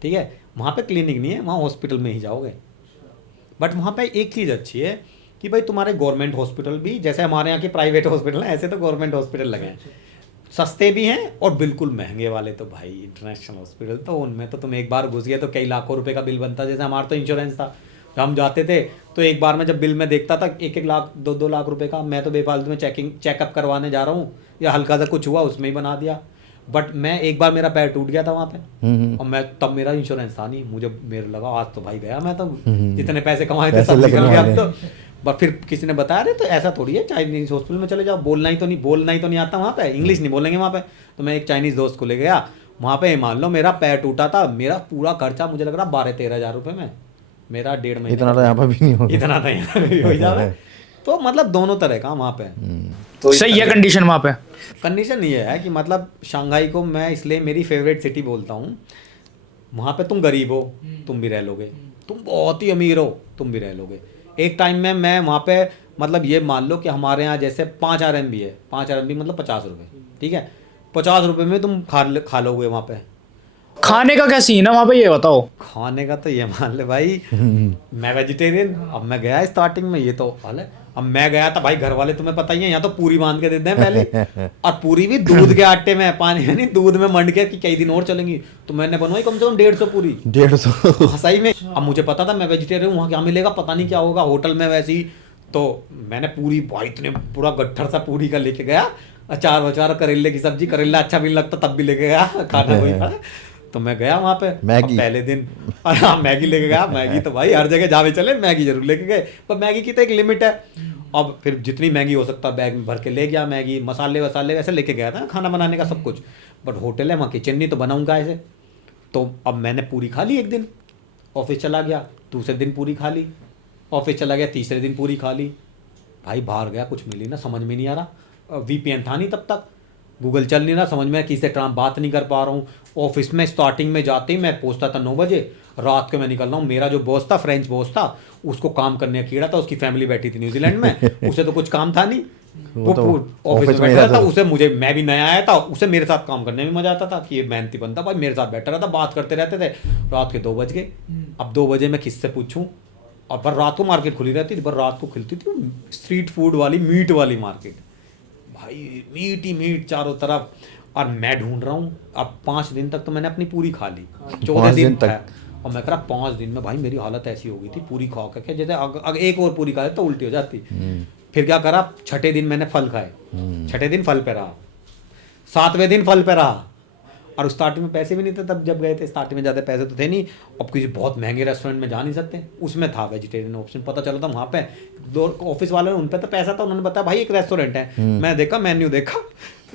ठीक है, वहाँ पे क्लिनिक नहीं है, वहाँ हॉस्पिटल में ही जाओगे। बट वहाँ पे एक चीज़ अच्छी है कि भाई तुम्हारे गवर्नमेंट हॉस्पिटल भी जैसे हमारे यहाँ के प्राइवेट हॉस्पिटल हैं, ऐसे तो गवर्नमेंट हॉस्पिटल लगे हैं, सस्ते भी हैं और बिल्कुल महंगे वाले तो भाई इंटरनेशनल हॉस्पिटल, तो उनमें तो तुम एक बार घुस गए तो कई लाखों रुपए का बिल बनता। जैसे हमारा तो इंश्योरेंस था, जब हम जाते थे तो एक बार में जब बिल में देखता था 1-1 लाख 2-2 लाख रुपए का, मैं तो बेफालतू में चेकअप करवाने जा रहा हूँ या हल्का सा कुछ हुआ उसमें ही बना दिया। बट मैं एक बार मेरा पैर टूट गया था वहाँ पे, और मैं तब मेरा इंश्योरेंस था नहीं, मुझे मेरे लगा आज तो भाई गया मैं तो, जितने पैसे कमाए थे सब निकल गया अब तो। बट फिर किसी ने बताया रे तो ऐसा थोड़ी है, चाइनीज हॉस्पिटल में चले जाओ, बोलना ही तो नहीं आता वहाँ पे, इंग्लिश नहीं बोलेंगे वहाँ पे। तो मैं एक चाइनीज दोस्त को ले गया वहाँ पे, मान लो मेरा पैर टूटा था, मेरा पूरा खर्चा मुझे लग रहा 12-13 हज़ार रुपये में, मेरा 1.5 महीने इतना तो यहाँ पर भी नहीं होगा। इतना तो यहाँ पे भी हो जाए। तो मतलब दोनों तरह का वहाँ पे तो सही है कंडीशन वहाँ पे। कंडीशन ये है कि मतलब शंघाई को मैं इसलिए मेरी फेवरेट सिटी बोलता हूँ। वहाँ पे तुम गरीब हो तुम भी रह लोगे, तुम बहुत ही अमीर हो तुम भी रह लोगे। एक टाइम में मैं वहाँ पे मतलब ये मान लो कि हमारे यहाँ जैसे 5 RMB है, 5 RMB मतलब 50 रुपये, ठीक है, 50 रुपये में तुम खा लोगे वहाँ पे। खाने का क्या सीन है वहाँ पे ये बताओ। खाने का तो ये मान ले भाई, मैं वेजिटेरियन, अब मैं गया स्टार्टिंग में, ये तो हाल है। अब मैं गया था भाई, घर वाले तुम्हें पता ही है यहाँ तो पूरी बांध के देते हैं पहले, और पूरी भी दूध के आटे में, पानी में नहीं, दूध में मंड के कि कई दिन और चलेंगी। तो मैंने बनवाई कम से कम 150 पूरी, 150। हाँ, सही में। अब मुझे पता था मैं वेजिटेरियन हूँ, वहाँ क्या मिलेगा पता नहीं क्या होगा होटल में वैसे ही। तो मैंने पूरी भाई इतने पूरा गट्ठर सा पूरी का लेके गया, अचार वचार, करेले की सब्जी, करेला अच्छा भी नहीं लगता तब भी लेके गया, खाना वही पड़ा। तो मैं गया वहाँ पे मैगी। पहले दिन, हाँ मैगी लेके गया। मैगी तो भाई हर जगह जहाँ भी चले मैगी जरूर लेके गए, पर मैगी की तो एक लिमिट है। अब फिर जितनी मैगी हो सकता बैग में भर के ले गया, मैगी मसाले वसाले वैसे लेके गया था, खाना बनाने का सब कुछ। बट होटल है वहाँ किचन नहीं, तो बनाऊँगा ऐसे। तो अब मैंने पूरी खा ली एक दिन, ऑफिस चला गया, दूसरे दिन पूरी खा ली, ऑफिस चला गया, तीसरे दिन पूरी खा ली। भाई बाहर गया कुछ मिली ना, समझ में नहीं आ रहा, VPN था नहीं तब तक, गूगल चल नहीं रहा, समझ में किसी से बात नहीं कर पा रहा हूँ। ऑफिस में स्टार्टिंग में जाते ही मैं पहुँचता था 9 बजे, रात को मैं निकल रहा हूँ। मेरा जो बॉस था, फ्रेंच बॉस था, उसको काम करने का कीड़ा था, उसकी फैमिली बैठी थी न्यूजीलैंड में, उसे तो कुछ काम था नहीं, वो तो ऑफिस में में बैठा रहता था। था। उसे मुझे, मैं भी नया आया था, उसे मेरे साथ काम करने में मजा आता था कि ये मेहनती बनता भाई, मेरे साथ बैठा रहता, बात करते रहते थे। रात के 2 बज गए। अब 2 बजे मैं किससे पूछूं, और पर रात को मार्केट खुली रहती थी, पर रात को खुलती थी स्ट्रीट फूड वाली, मीट वाली मार्केट, भाई मीट ही मीट चारों तरफ। और मैं ढूंढ रहा हूँ, अब 5 दिन तक तो मैंने अपनी पूरी खा ली, 14 दिन तक। खाया। और मैं कह रहा 5 दिन में भाई मेरी हालत ऐसी हो गई थी पूरी खा के, जैसे अगर एक और पूरी खा तो उल्टी हो जाती। फिर क्या करा, 6ठे दिन मैंने फल खाए, 6ठे दिन फल पे रहा, 7वें दिन फल पे रहा। और स्टार्टिंग में पैसे भी नहीं थे तब जब गए थे, स्टार्टिंग में ज़्यादा पैसे तो थे नहीं। अब किसी बहुत महंगे रेस्टोरेंट में जा नहीं सकते, उसमें था वेजिटेरियन ऑप्शन, पता चला था वहाँ पे। 2 ऑफिस वाले उन पे तो पैसा था, उन्होंने बताया भाई एक रेस्टोरेंट है। मैं देखा मेन्यू देखा,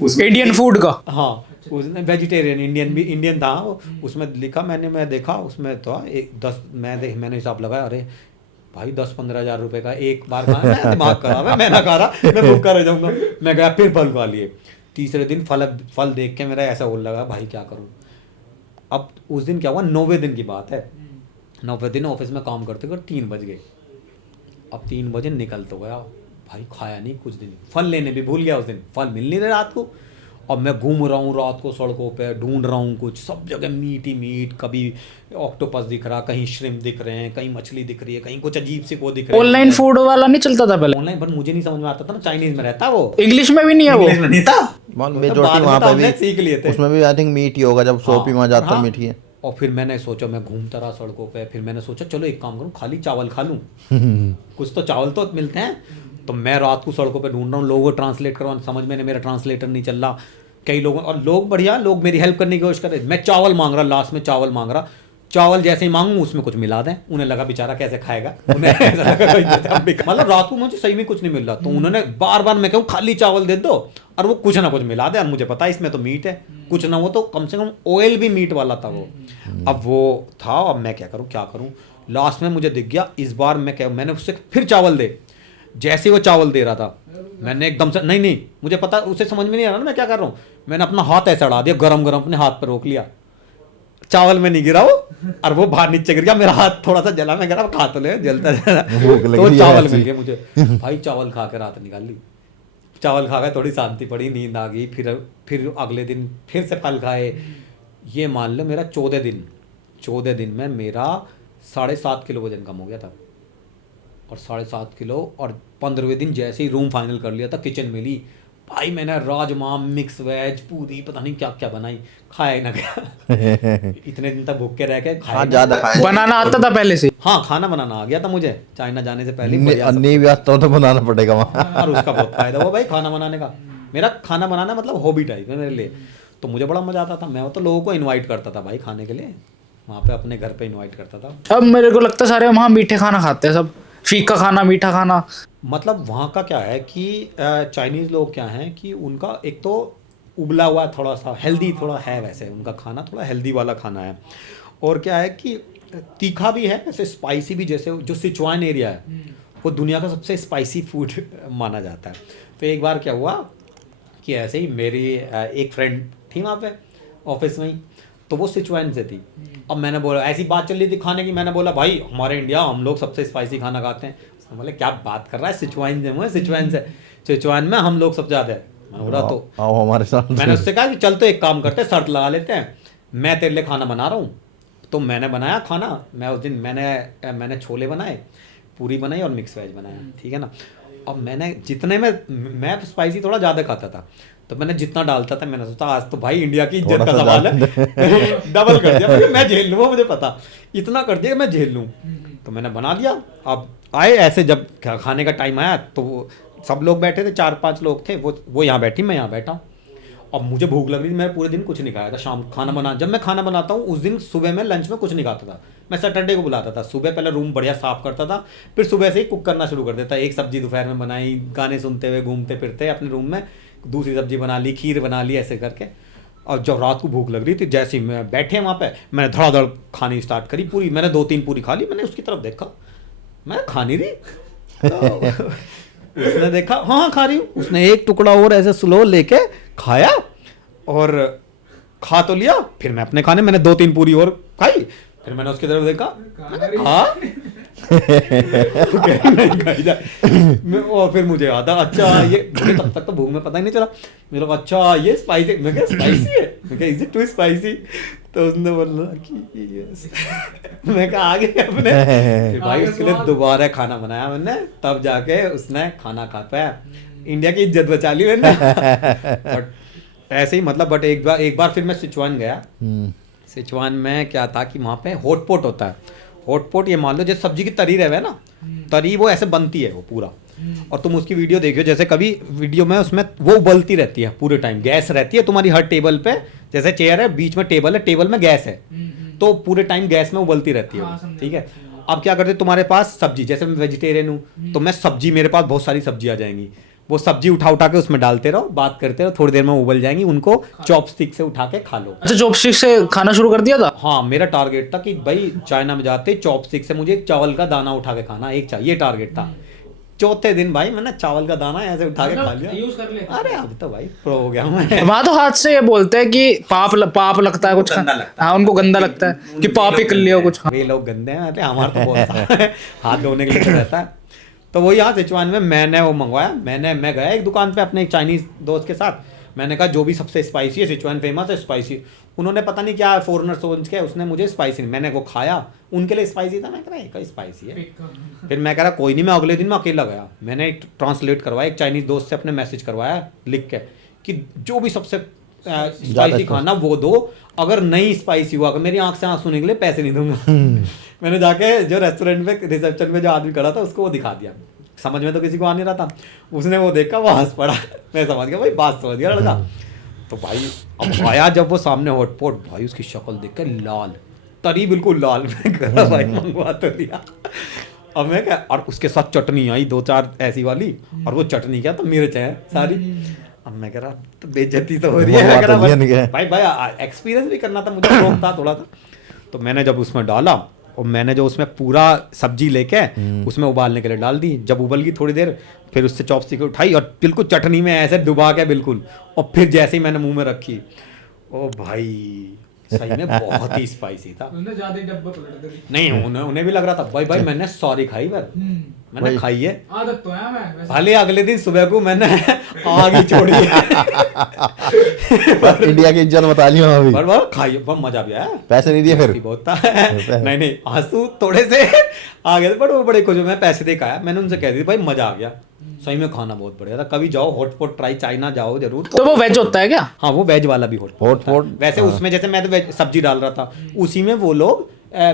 इंडियन फूड का, हाँ उसने वेजिटेरियन, इंडियन भी इंडियन था वो, उसमें लिखा, मैं देखा उसमें था मैंने हिसाब लगाया, अरे भाई 10-15 हज़ार रुपये का एक बार खाना, मैं दिमाग खराब है, मैं ना खा रहा, मैं भूखा रह जाऊंगा। मैं गया फिर फल खा लिए। तीसरे दिन फल देख के मेरा ऐसा होने लगा भाई क्या करूं। अब उस दिन क्या हुआ, 9वें दिन की बात है, 9वें दिन ऑफिस में काम करते करते 3 बज गए। अब 3 बजे निकल तो गया भाई, खाया नहीं कुछ दिन, फल लेने भी भूल गया उस दिन, फल मिल नहीं रहे रात को। अब मैं घूम रहा हूँ रात को सड़कों पे, ढूंढ रहा हूँ कुछ, सब जगह मीट ही मीट, कभी ऑक्टोपस दिख रहा, कहीं श्रिम्प दिख रहे हैं, कहीं मछली दिख रही है, कहीं कुछ अजीब सी वो दिख रही है। ऑनलाइन फूड वाला नहीं चलता था पहले, ऑनलाइन, पर मुझे नहीं समझ में आता था ना, चाइनीज में रहता वो, इंग्लिश में भी नहीं है वो, इंग्लिश में नहीं था। मेजोरिटी वहाँ पे भी सीख लिए थे उसमें भी आई थिंक मीट ही होगा, जब शॉप ही वहाँ ज़्यादातर हाँ। मीट ही है। और फिर मैंने सोचा, मैं घूमता रहा सड़कों पे, फिर मैंने सोचा चलो एक काम करूँ, खाली चावल खा लूँ, कुछ तो चावल तो मिलते हैं। तो मैं रात को सड़कों पे ढूंढ रहा हूँ, लोगों को ट्रांसलेट करवा, समझ में नहीं, मेरा ट्रांसलेटर नहीं चल रहा, कई लोगों और लोग बढ़िया, लोग मेरी हेल्प करने की कोशिश कर रहे, मैं चावल मांग रहा, लास्ट में चावल मांग रहा, चावल जैसे ही मांगू उसमें कुछ मिला दें, उन्हें लगा बेचारा कैसे खाएगा, उन्हें ऐसा लगा कोई जैसे हम भी मतलब रात को मुझे सही में कुछ नहीं मिल रहा, तो उन्होंने बार बार मैं कहूँ खाली चावल दे दो और वो कुछ ना कुछ मिला दे, और मुझे पता है इसमें तो मीट है, कुछ ना वो तो कम से कम ऑयल भी मीट वाला था वो। अब वो था, अब मैं क्या करूँ, लास्ट में मुझे दिख गया इस बार मैंने उससे फिर चावल दे, जैसे वो चावल दे रहा था मैंने एकदम से नहीं मुझे पता, उसे समझ में नहीं आ रहा ना मैं क्या कर रहा हूँ, मैंने अपना हाथ ऐसा अड़ा दिया गरम गरम, अपने हाथ पर रोक लिया, चावल में नहीं गिरा वो, और वो बाहर नीचे गिर गया, मेरा हाथ थोड़ा सा जला, मैं कह रहा खा तो ले, जलता तो चावल मिल गया मुझे भाई, चावल खा के रात निकाल ली, चावल खा के थोड़ी शांति पड़ी, नींद आ गई, फिर अगले दिन फिर से फल खाए, ये मान लो मेरा 14 दिन में मेरा 7.5 किलो वजन कम हो गया था, और 7.5 किलो, और 15वें दिन जैसे ही रूम फाइनल कर लिया था, किचन में ली भाई, मैंने राजमा, मिक्स वेज, पूरी पता नहीं क्या क्या बनाई, खाया ही ना गया इतने दिन तक भूख के रह के खाया ज्यादा बनाना आता था पहले से? हाँ, खाना बनाना आ गया था मुझे चाइना जाने से पहले, नहीं भी आता तो बनाना पड़ेगा वहाँ। और उसका बहुत फायदा हुआ भाई खाना बनाने का, मेरा खाना बनाना मतलब हॉबी टाइप है मेरे लिए, तो मुझे बड़ा मजा आता था, मैं तो लोगों को इनवाइट करता था भाई खाने के लिए, वहाँ पे अपने घर पे इनवाइट करता था। अब मेरे को लगता है सारे वहाँ मीठे खाना खाते हैं सब, फीका खाना, मीठा खाना। मतलब वहाँ का क्या है कि चाइनीज़ लोग क्या हैं कि उनका एक तो उबला हुआ थोड़ा सा हेल्दी थोड़ा है, वैसे उनका खाना थोड़ा हेल्दी वाला खाना है, और क्या है कि तीखा भी है, ऐसे स्पाइसी भी, जैसे जो सिचुआन एरिया है वो दुनिया का सबसे स्पाइसी फूड माना जाता है। तो एक बार क्या हुआ कि ऐसे ही मेरी एक फ्रेंड थी वहाँ पे ऑफिस में ही, तो वो सिचुआन से थी, अब मैंने बोला, ऐसी बात चल रही थी खाने की, मैंने बोला भाई हमारे इंडिया हम लोग सबसे स्पाइसी खाना खाते हैं, उसने बोले क्या बात कर रहा है, सिचुआन में हम लोग सबसे ज़्यादा है, मैं बोला तो आओ हमारे साथ। मैंने उससे कहा कि चल तो एक काम करते हैं, शर्त लगा लेते हैं, मैं तेरे लिए खाना बना रहा हूँ, तो मैंने बनाया खाना, मैं उस दिन मैंने छोले बनाए, पूरी बनाई और मिक्स वेज बनाया, ठीक है ना। अब मैंने जितने में मैं स्पाइसी थोड़ा ज़्यादा खाता था, तो मैंने जितना डालता था मैंने सोचा आज तो भाई इंडिया की इज्जत का सवाल है डबल कर दिया, मैं झेल लूँ, मुझे पता इतना कर दिया मैं झेल लूँ, तो मैंने बना दिया। अब आए ऐसे जब खाने का टाइम आया तो सब लोग बैठे थे, 4-5 लोग थे, वो यहाँ बैठी, मैं यहाँ बैठा हूँ, अब मुझे भूख लग रही थी, मैं पूरे दिन कुछ नहीं खाया था, शाम जब मैं खाना बनाता हूँ उस दिन सुबह में लंच में कुछ नहीं खाता था, मैं सैटरडे को बुलाता था, सुबह पहले रूम बढ़िया साफ करता था, फिर सुबह से ही कुक करना शुरू कर देता, एक सब्जी दोपहर में बनाई, गाने सुनते हुए घूमते फिरते अपने रूम में, दूसरी सब्जी बना ली, खीर बना ली, ऐसे करके। और जब रात को भूख लग रही थी, जैसे ही मैं बैठे वहाँ पे, मैंने धड़ाधड़ खानी स्टार्ट करी, पूरी मैंने 2-3 पूरी खा ली, मैंने उसकी तरफ देखा, मैं खा नहीं रही, तो उसने देखा हाँ खा रही हूँ, उसने एक टुकड़ा और ऐसे स्लो लेके खाया और खा तो लिया, फिर मैं अपने खाने, मैंने 2-3 पूरी और खाई, फिर मैंने उसकी तरफ देखा, हाँ नहीं खाई जाए, और फिर मुझे याद आया अच्छा ये, मुझे तब तक तो भूख में पता ही नहीं चला, मेरे को अच्छा ये स्पाइसी, मैं क्या स्पाइसी है, मैं क्या इज इट टू स्पाइसी, तो उसने बोला कि यस मैं कहा आगे अपने, फिर भाई उसके लिए दोबारा खाना बनाया मैंने, तब जाके उसने खाना खा पाया, इंडिया की इज्जत बचा ली मैंने बट ऐसे ही मतलब, बट एक बार फिर मैं सिचुआन गया, सिचुआन में क्या था कि वहाँ पे हॉटपॉट होता है, हॉटपॉट ये मान लो जैसे सब्जी की तरी रहे ना, तरी वो ऐसे बनती है वो पूरा, और तुम उसकी वीडियो देखियो, जैसे कभी वीडियो में उसमें वो उबलती रहती है पूरे टाइम, गैस रहती है तुम्हारी हर टेबल पे, जैसे चेयर है बीच में टेबल है, टेबल में गैस है, तो पूरे टाइम गैस में उबलती रहती है, ठीक है। अब क्या करते तुम्हारे पास सब्जी, जैसे मैं वेजिटेरियन हूँ तो मैं सब्जी, मेरे पास बहुत सारी सब्जी आ जाएंगी, वो सब्जी उठा के उसमें डालते रहो, बात करते रहो, थोड़ी देर में उबल जाएंगी, उनको चॉपस्टिक से उठा के खा लो। अच्छा, चॉपस्टिक से खाना शुरू कर दिया था? हाँ, मेरा टारगेट था कि भाई चाइना में जाते चॉपस्टिक से मुझे एक चावल का दाना उठा के खाना, एक ये टारगेट था। चौथे दिन भाई मैंने चावल का दाना ऐसे उठा के खा लिया, यूज कर लिया। अरे अब तो भाई प्रो हो गया मैं। वहाँ तो हाथ से ये बोलते हैं कि पाप लगता है कुछ, हाँ उनको गंदा लगता है कि पाप ही कर लिया कुछ। वे लोग गंदे हैं, हमारा तो बहुत हाथ धोने के लिए रहता है। तो वो यहाँ सिचुआन में मैंने वो मंगवाया, मैं गया एक दुकान पे अपने एक चाइनीज़ दोस्त के साथ, मैंने कहा जो भी सबसे स्पाइसी है, सिचुआन फेमस है स्पाइसी, उन्होंने पता नहीं क्या फॉरेनर सोच के उसने मुझे स्पाइसी, मैंने वो खाया, उनके लिए स्पाइसी था, मैं कह रहा एक स्पाइसी है। फिर मैं कह रहा कोई नहीं, मैं अगले दिन मैं अकेला गया, मैंने एक ट्रांसलेट करवाया, एक चाइनीज़ दोस्त से अपने मैसेज करवाया लिख के कि जो भी सबसे स्पाइसी खाना वो दो, अगर नहीं स्पाइसी हुआ, अगर मेरी आंख से आंसू निकले पैसे नहीं दूंगा। मैंने जाके जो रेस्टोरेंट में रिसेप्शन में जो आदमी खड़ा था उसको वो दिखा दिया, समझ में तो किसी को आ नहीं रहा था, उसने वो देखा वो हंस पड़ा, मैं समझ गया भाई बात समझ गया लड़का। तो भाई अब आया जब वो सामने हॉटपॉट, भाई उसकी शक्ल देख के लाल, तरी बिल्कुल लाल। मैं कहा भाई मंगवा तो लिया। अब मैं क्या, और उसके साथ चटनी आई 2-4 ऐसी वाली, और वो चटनी क्या तो मिर्च है सारी। अब मैं कह रहा तो बेइज्जती तो हो रही है। मैं कह रहा भाई एक्सपीरियंस भी करना था मुझे, शौक था थोड़ा सा। तो मैंने जब उसमें डाला, और मैंने जो उसमें पूरा सब्जी लेके उसमें उबालने के लिए डाल दी। जब उबल गई थोड़ी देर, फिर उससे चॉपस्टिक उठाई और बिल्कुल चटनी में ऐसे डुबा के बिल्कुल, और फिर जैसे ही मैंने मुंह में रखी, ओ भाई सही में बहुत ही स्पाइसी था। नहीं उन्हें भी लग रहा था भाई मैंने सॉरी खाई बार, मैंने खाई है आदत तो है मैं भले अगले दिन सुबह को मैंने आग ही छोड़ी है। इंडिया की इज्जत बता ली वहाँ भी। पर खाई, बहुत मजा भी आया। पैसे नहीं दिए फिर? बहुत था। नहीं आंसू थोड़े से आ गए थे, बट वो बड़े खुश हुए। मैं पैसे दे के आया, मैंने उनसे कह दी भाई मजा आ गया, सही में खाना बहुत बढ़िया था। कभी जाओ हॉटपॉट ट्राई, चाइना जाओ जरूर। तो वो वेज होता है क्या? हाँ वो वेज वाला भी हॉटपॉट वैसे उसमें जैसे मैं तो वेज सब्जी डाल रहा था, उसी में वो लोग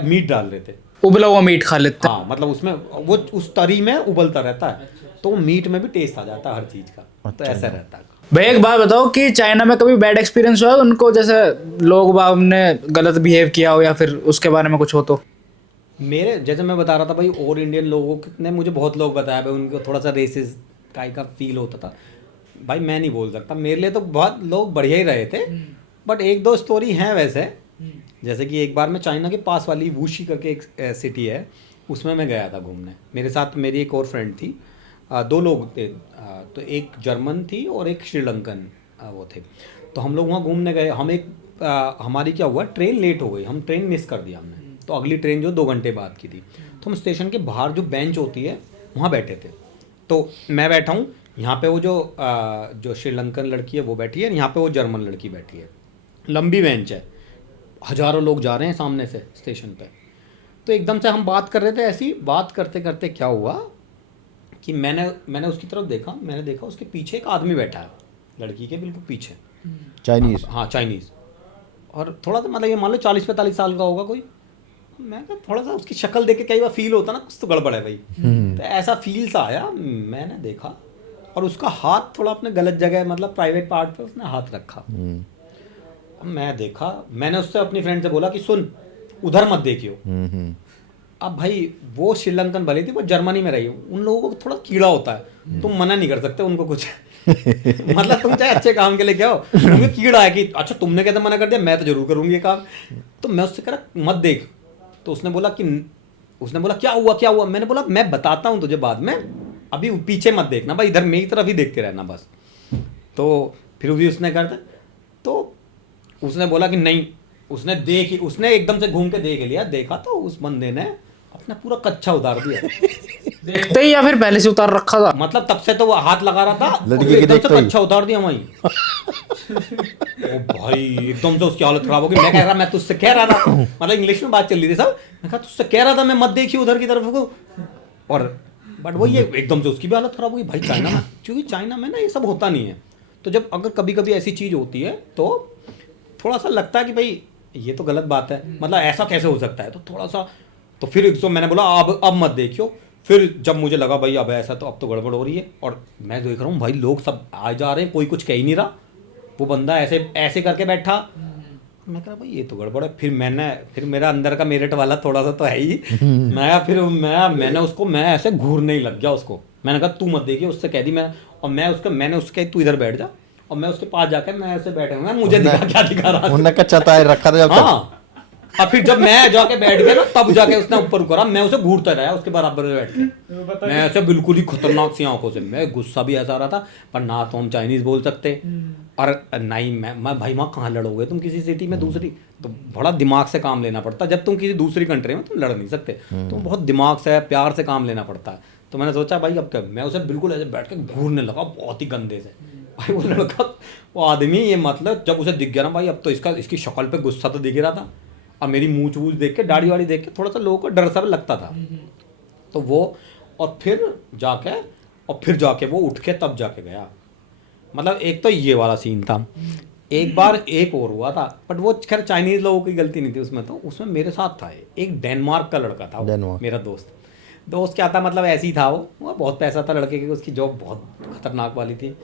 मीट डाल रहे थे। उबला हुआ मीट खा लेते हैं। हाँ मतलब उसमें वो उस तरी में उबलता रहता है, तो मीट में भी टेस्ट आ जाता है हर चीज का। तो ऐसा रहता है। भाई एक बात बताओ कि चाइना में कभी बैड एक्सपीरियंस हुआ है उनको, जैसे लोग बाग ने गलत बिहेव किया हो या फिर उसके बारे में कुछ हो तो? मेरे जैसे मैं बता रहा था भाई, और इंडियन लोगों ने मुझे बहुत लोग बताया भाई उनको थोड़ा सा रेसिस का फील होता था। भाई मैं नहीं बोल सकता, मेरे लिए तो बहुत लोग बढ़िया ही रहे थे, बट एक दो स्टोरी हैं वैसे। जैसे कि एक बार मैं चाइना के पास वाली वूशी करके एक सिटी है, उसमें मैं गया था घूमने। मेरे साथ मेरी एक और फ्रेंड थी, 2 लोग थे। तो एक जर्मन थी और एक श्रीलंकन वो थे। तो हम लोग वहाँ घूमने गए। हम एक हमारी क्या हुआ, ट्रेन लेट हो गई, हम ट्रेन मिस कर दिया हमने। तो अगली ट्रेन जो 2 घंटे बाद की थी, तो हम स्टेशन के बाहर जो बेंच होती है वहाँ बैठे थे। तो मैं बैठा हूँ यहाँ पे, वो जो श्रीलंकन लड़की है वो बैठी है, यहाँ पे वो जर्मन लड़की बैठी है। लंबी बेंच है, हज़ारों लोग जा रहे हैं सामने से स्टेशन पे। तो एकदम से हम बात कर रहे थे, ऐसी बात करते करते क्या हुआ कि मैंने उसकी तरफ देखा, मैंने देखा उसके पीछे एक आदमी बैठा है, लड़की के बिल्कुल पीछे। चाइनीज? हाँ चाइनीज़। और थोड़ा सा मतलब ये मान लो 40-45 साल का होगा कोई। मैं कहा थोड़ा सा उसकी शक्ल देख के कई बार फील होता ना कुछ तो गड़बड़ है भाई। तो ऐसा फील सा आया, मैंने देखा, और उसका हाथ थोड़ा अपने गलत जगह मतलब प्राइवेट पार्ट पे उसने हाथ रखा। मैं देखा, मैंने उससे अपनी फ्रेंड से बोला कि सुन उधर मत देखियो। अब भाई वो श्रीलंकन भले थी, वो जर्मनी में रही, उन लोगों को थोड़ा कीड़ा होता है, तुम मना नहीं कर सकते उनको कुछ। मतलब तुम चाहे अच्छे काम के लिए क्या हो, उनको कीड़ा है कि अच्छा तुमने कैसे मना कर दिया, मैं तो जरूर करूंगी ये काम। तो मैं उससे कह रहा मत देख। तो उसने बोला क्या हुआ। मैंने बोला मैं बताता हूँ तुझे बाद में, अभी पीछे मत देखना भाई, इधर मेरी तरफ ही देखते रहना बस। तो फिर भी उसने कर दिया। तो उसने बोला कि नहीं, उसने एकदम से घूम के देख लिया, देखा तो उस बंदे ने अपना पूरा कच्चा उतार दिया। देखते ही या फिर पहले से उतार रखा था? मतलब तब से तो वो हाथ लगा रहा था, लड़की और के एकदम से देखते ही। कच्चा उतार दिया वहीं। ओ भाई एकदम से उसकी हालत खराब हो गई। मैं कह रहा, मैं तुझसे कह रहा था, मतलब इंग्लिश में बात चल रही थी सब। मैं कहा तुझसे कह रहा था मैं मत देखिए उधर की तरफ को। और बट वो ये एकदम से उसकी भी हालत खराब हो गई भाई। चाइना में, क्योंकि चाइना में ना ये सब होता नहीं है। तो जब अगर कभी कभी ऐसी चीज होती है तो थोड़ा सा लगता है कि भाई ये तो गलत बात है, मतलब ऐसा कैसे हो सकता है। तो थोड़ा सा, तो फिर तो मैंने बोला अब मत देखियो। फिर जब मुझे लगा भाई अब ऐसा तो अब तो गड़बड़ हो रही है, और मैं देख रहा हूँ भाई लोग सब आ जा रहे हैं, कोई कुछ कह ही नहीं रहा। वो बंदा ऐसे करके बैठा। मैं कह रहा भाई ये तो गड़बड़ है। फिर मेरा अंदर का मेरिट वाला थोड़ा सा तो है ही। मैं ऐसे घूरने ही लग गया उसको। मैंने कहा तू मत देखिए, उससे कह दी मैंने उससे कही तू इधर बैठ जा, और मैं उसके पास जाकर मैं ऐसे बैठे हुए, मुझे क्या दिखा रहा था। उन्होंने कच्चा तार रखा था जब तक। हाँ, और फिर जब मैं जाके बैठ गया ना, तब जाके उसने ऊपर करा, मैं उसे घूरता रहा उसके बराबर में बैठ के। मैं ऐसे बिल्कुल ही खतरनाक सी आंखों से, मैं गुस्सा भी ऐसा आ रहा था, पर ना तो हम चाइनीज बोल सकते, और नहीं मैं भाई वहाँ कहाँ लड़ोगे तुम किसी सिटी में दूसरी। तो बड़ा दिमाग से काम लेना पड़ता, जब तुम किसी दूसरी कंट्री में तुम लड़ नहीं सकते, तो बहुत दिमाग से प्यार से काम लेना पड़ता है। तो मैंने सोचा भाई अब क्या, मैं उसे बिल्कुल ऐसे बैठ के घूरने लगा बहुत ही गंदे से। भाई वो लड़का, वो आदमी, ये मतलब जब उसे दिख गया ना भाई, अब तो इसकी शक्ल पे गुस्सा तो दिख रहा था, और मेरी मूंछ वूछ देख के, दाढ़ी वाड़ी देख के थोड़ा सा लोगों को डर सा लगता था। तो वो और फिर जाके वो उठ के तब जाके गया। मतलब एक तो ये वाला सीन था। एक बार एक और हुआ था, बट वो खैर चाइनीज लोगों की गलती नहीं थी उसमें। तो उसमें मेरे साथ था एक डेनमार्क का लड़का था, मेरा दोस्त क्या था, मतलब ऐसे ही था वो बहुत पैसा था लड़के की, उसकी जॉब बहुत खतरनाक वाली थी।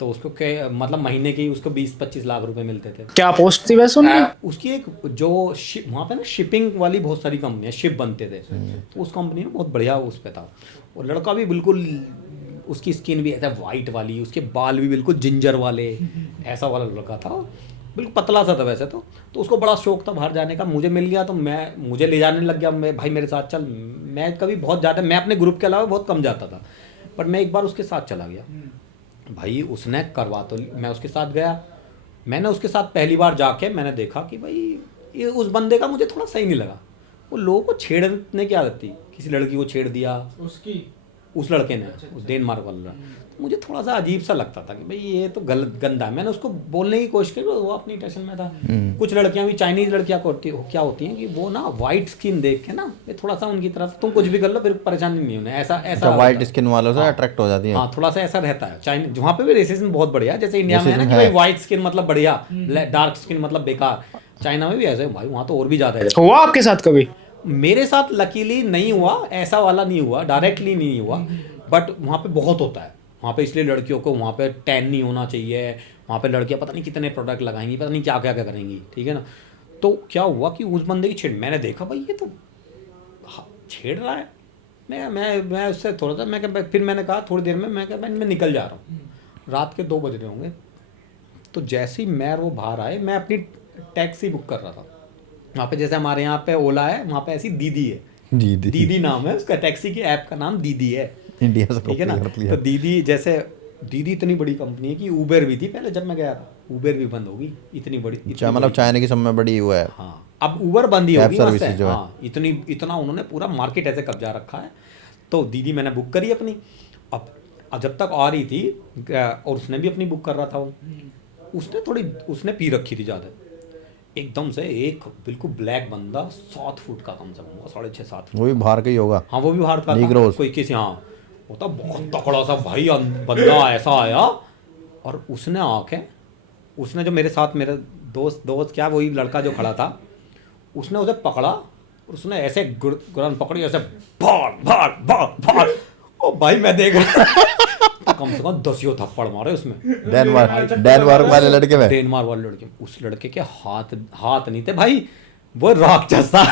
तो उसको क्या मतलब महीने की उसको 20-25 लाख रुपए मिलते थे। क्या पोस्ट थी वैसे उनकी? उसकी एक जो वहाँ पे ना शिपिंग वाली बहुत सारी कंपनियाँ शिप बनते थे, तो उस कंपनी में बहुत बढ़िया उस पे था। और लड़का भी बिल्कुल, उसकी स्किन भी ऐसा वाइट वाली, उसके बाल भी बिल्कुल जिंजर वाले, ऐसा वाला लड़का था, बिल्कुल पतला सा था वैसे तो उसको बड़ा शौक था बाहर जाने का। मुझे मिल गया तो मुझे ले जाने लग गया, मैं भाई मेरे साथ चल। मैं कभी बहुत ज़्यादा, मैं अपने ग्रुप के अलावा बहुत कम जाता था, पर मैं एक बार उसके साथ चला गया भाई। उसने करवा तो मैं उसके साथ गया, मैंने उसके साथ पहली बार जाके मैंने देखा कि भाई ये उस बंदे का मुझे थोड़ा सही नहीं लगा। वो लोगों को छेड़ने की आदत थी, किसी लड़की को छेड़ दिया उस लड़के ने, उस डेनमार्क वाला। तो मुझे थोड़ा सा अजीब सा लगता था कि भाई ये तो गलत गंदा है। मैंने उसको बोलने की कोशिश की, वो अपनी टेंशन में था। कुछ लड़कियां भी, चाइनीज लड़कियां क्या होती हैं कि वो ना वाइट स्किन देख के ना ये थोड़ा सा उनकी तरफ, तुम कुछ भी कर लो फिर परेशानी नहीं होना, ऐसा वाइट स्किन वालों से अट्रैक्ट हो जाती है। हाँ, थोड़ा सा ऐसा रहता है। चाइनीज वहाँ पे भी रेसिज्म बहुत बढ़िया, जैसे इंडिया में है ना कि भाई वाइट स्किन मतलब बढ़िया, डार्क स्किन मतलब बेकार। चाइना में भी ऐसे भाई, वहाँ तो और भी ज्यादा है। हुआ आपके साथ कभी? मेरे साथ लकीली नहीं हुआ, ऐसा वाला नहीं हुआ, डायरेक्टली नहीं हुआ, बट वहाँ पे बहुत होता है। वहाँ पे इसलिए लड़कियों को वहाँ पे टैन नहीं होना चाहिए। वहाँ पे लड़कियाँ पता नहीं कितने प्रोडक्ट लगाएंगी, पता नहीं क्या क्या क्या करेंगी, ठीक है ना। तो क्या हुआ कि उस बंदे की छेड़, मैंने देखा भाई ये तो छेड़ रहा है। मैं उससे थोड़ा सा फिर मैंने कहा थोड़ी देर में मैं निकल जा रहा हूँ। रात के 2 बज रहे होंगे। तो जैसे ही मैं और वो बाहर आए, मैं अपनी टैक्सी बुक कर रहा था। वहाँ पे जैसे हमारे यहाँ पे ओला है, वहाँ पे ऐसी दीदी है, दीदी नाम है उसका, टैक्सी की ऐप का नाम दीदी है, इंडिया से, ठीक है ना। तो दीदी इतनी बड़ी कंपनी है कि उबर भी थी पहले जब मैं गया था, उबर भी बंद होगी, इतनी बड़ी मतलब चाइना की सब में बड़ी हुआ है। हाँ, अब उबर बंद ही होगी सर्विसेज जो है। हाँ, इतना उन्होंने पूरा मार्केट ऐसे कब्जा रखा है। तो दीदी मैंने बुक करी अपनी। अब जब तक आ रही थी, और उसने भी अपनी बुक कर रहा था, उसने पी रखी थी ज़्यादा। एकदम से एक बिल्कुल ब्लैक बंदा 7 फुट का, कम से कम 6.5-7 फुट, वो भी बाहर का ही होगा। हाँ वो भी बाहर का था, नीग्रोस। कोई किसी, हाँ वो तो बहुत तकड़ा सा भाई बंदा ऐसा आया। और उसने जो मेरे साथ, मेरे दोस्त क्या, वही लड़का जो खड़ा था, उसने उसे पकड़ा और उसने ऐसे गुरन पकड़ी, ऐसे भाग। ओ भाई मैं देख रहा तो कम से कम 10 थप्पड़ मारे उसमें। डेनमार्क वाले लड़के में, डेनमार्क वाले लड़के, उस लड़के के हाथ नहीं थे भाई, वो राक्षस था।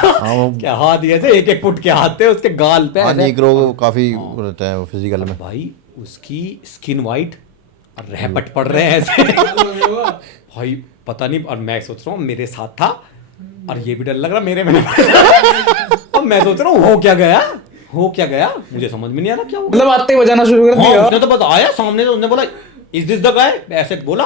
क्या हाथ, ऐसे 1-1 फुट के हाथ थे उसके गाल पे। नीग्रो काफी रहता है फिजिकल में भाई। उसकी स्किन वाइट और रैपट पड़ रहे हैं ऐसे भाई पता नहीं। और मैं सोच रहा हूँ मेरे साथ था और ये भी डर लग रहा मेरे में। अब मैं सोच रहा हूँ हो क्या गया, मुझे समझ में नहीं आ रहा क्या हो गया। मतलब आते ही बजाना शुरू कर दिया। उसने तो बस आया सामने से, उसने बोला इज दिस द गाय, ऐसे बोला,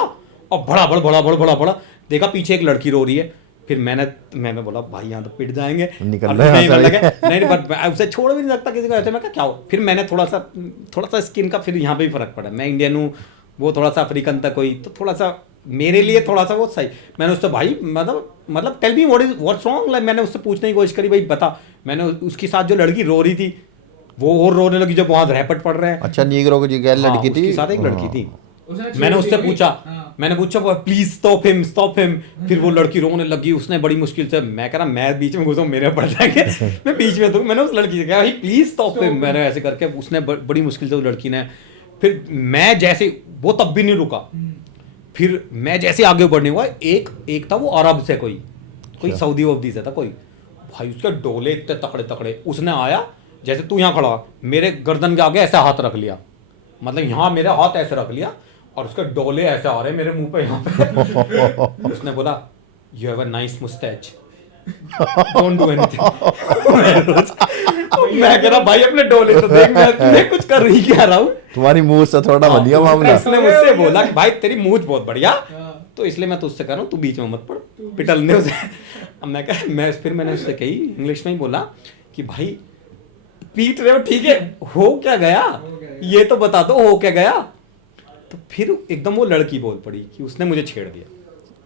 और बड़ा देखा पीछे एक लड़की रो रही है। फिर मैंने बोला भाई यहाँ तो पिट जाएंगे, नहीं बट उसे छोड़ भी नहीं सकता किसी को ऐसे। मैं क्या हो, फिर मैंने थोड़ा सा स्किन का फिर यहाँ पे भी फर्क पड़ा। मैं इंडियन हूँ, वो थोड़ा सा अफ्रीकन था कोई, तो थोड़ा सा मेरे लिए थोड़ा सा वो सही। मैंने उससे भाई मतलब टेल मी व्हाट्स रॉन्ग, मैंने उससे पूछने की कोशिश करी, भाई बता। मैंने उसके साथ जो लड़की रो रही थी वो और रोने लगी जब वहाँ रैपट पड़ रहे हैं। अच्छा, नीग्रो की लड़की थी, उसके साथ एक लड़की थी। मैंने उससे पूछा प्लीज स्टॉप हिम। फिर वो लड़की रोने लगी, उसने बड़ी मुश्किल से, मैं कह रहा मैं बीच में घुसा मेरे पड़ जाएंगे मैं बीच में, तो मैंने उस लड़की से कहा भाई प्लीज स्टॉप हिम, मैंने ऐसे करके, उसने बड़ी मुश्किल से उस लड़की ने, फिर मैं जैसे, वो तब भी नहीं रुका। फिर मैं जैसे आगे बढ़ने हुआ, एक था वो अरब से, कोई सऊदी वब्दी से था कोई, भाई उसके डोले इतने तकड़े, उसने आया जैसे तू यहाँ खड़ा, मेरे गर्दन के आगे ऐसा हाथ रख लिया, मतलब यहाँ मेरे हाथ ऐसे रख लिया, और उसके डोले ऐसे आ रहे मेरे मुंह पे यहाँ पे। उसने बोला you have a nice moustache, don't do anything. मैं कह रहा भाई अपने डोले तो देख, मैं कुछ कर रही क्या रहा हूँ, तुम्हारी मूंछ से थोड़ा बढ़िया मामला। उसने मुझसे बोला कि भाई तेरी मूंछ बहुत बढ़िया, तो इसलिए मैं तुझसे कह रहा हूँ तू बीच में मत पड़, पिटलने उसे। अब मैंने उससे कही, इंग्लिश में ही बोला कि भाई पीट रहे हो ठीक है, हो क्या गया ये तो बता दो, हो क्या गया। तो फिर एकदम वो लड़की बोल पड़ी कि उसने मुझे छेड़ दिया।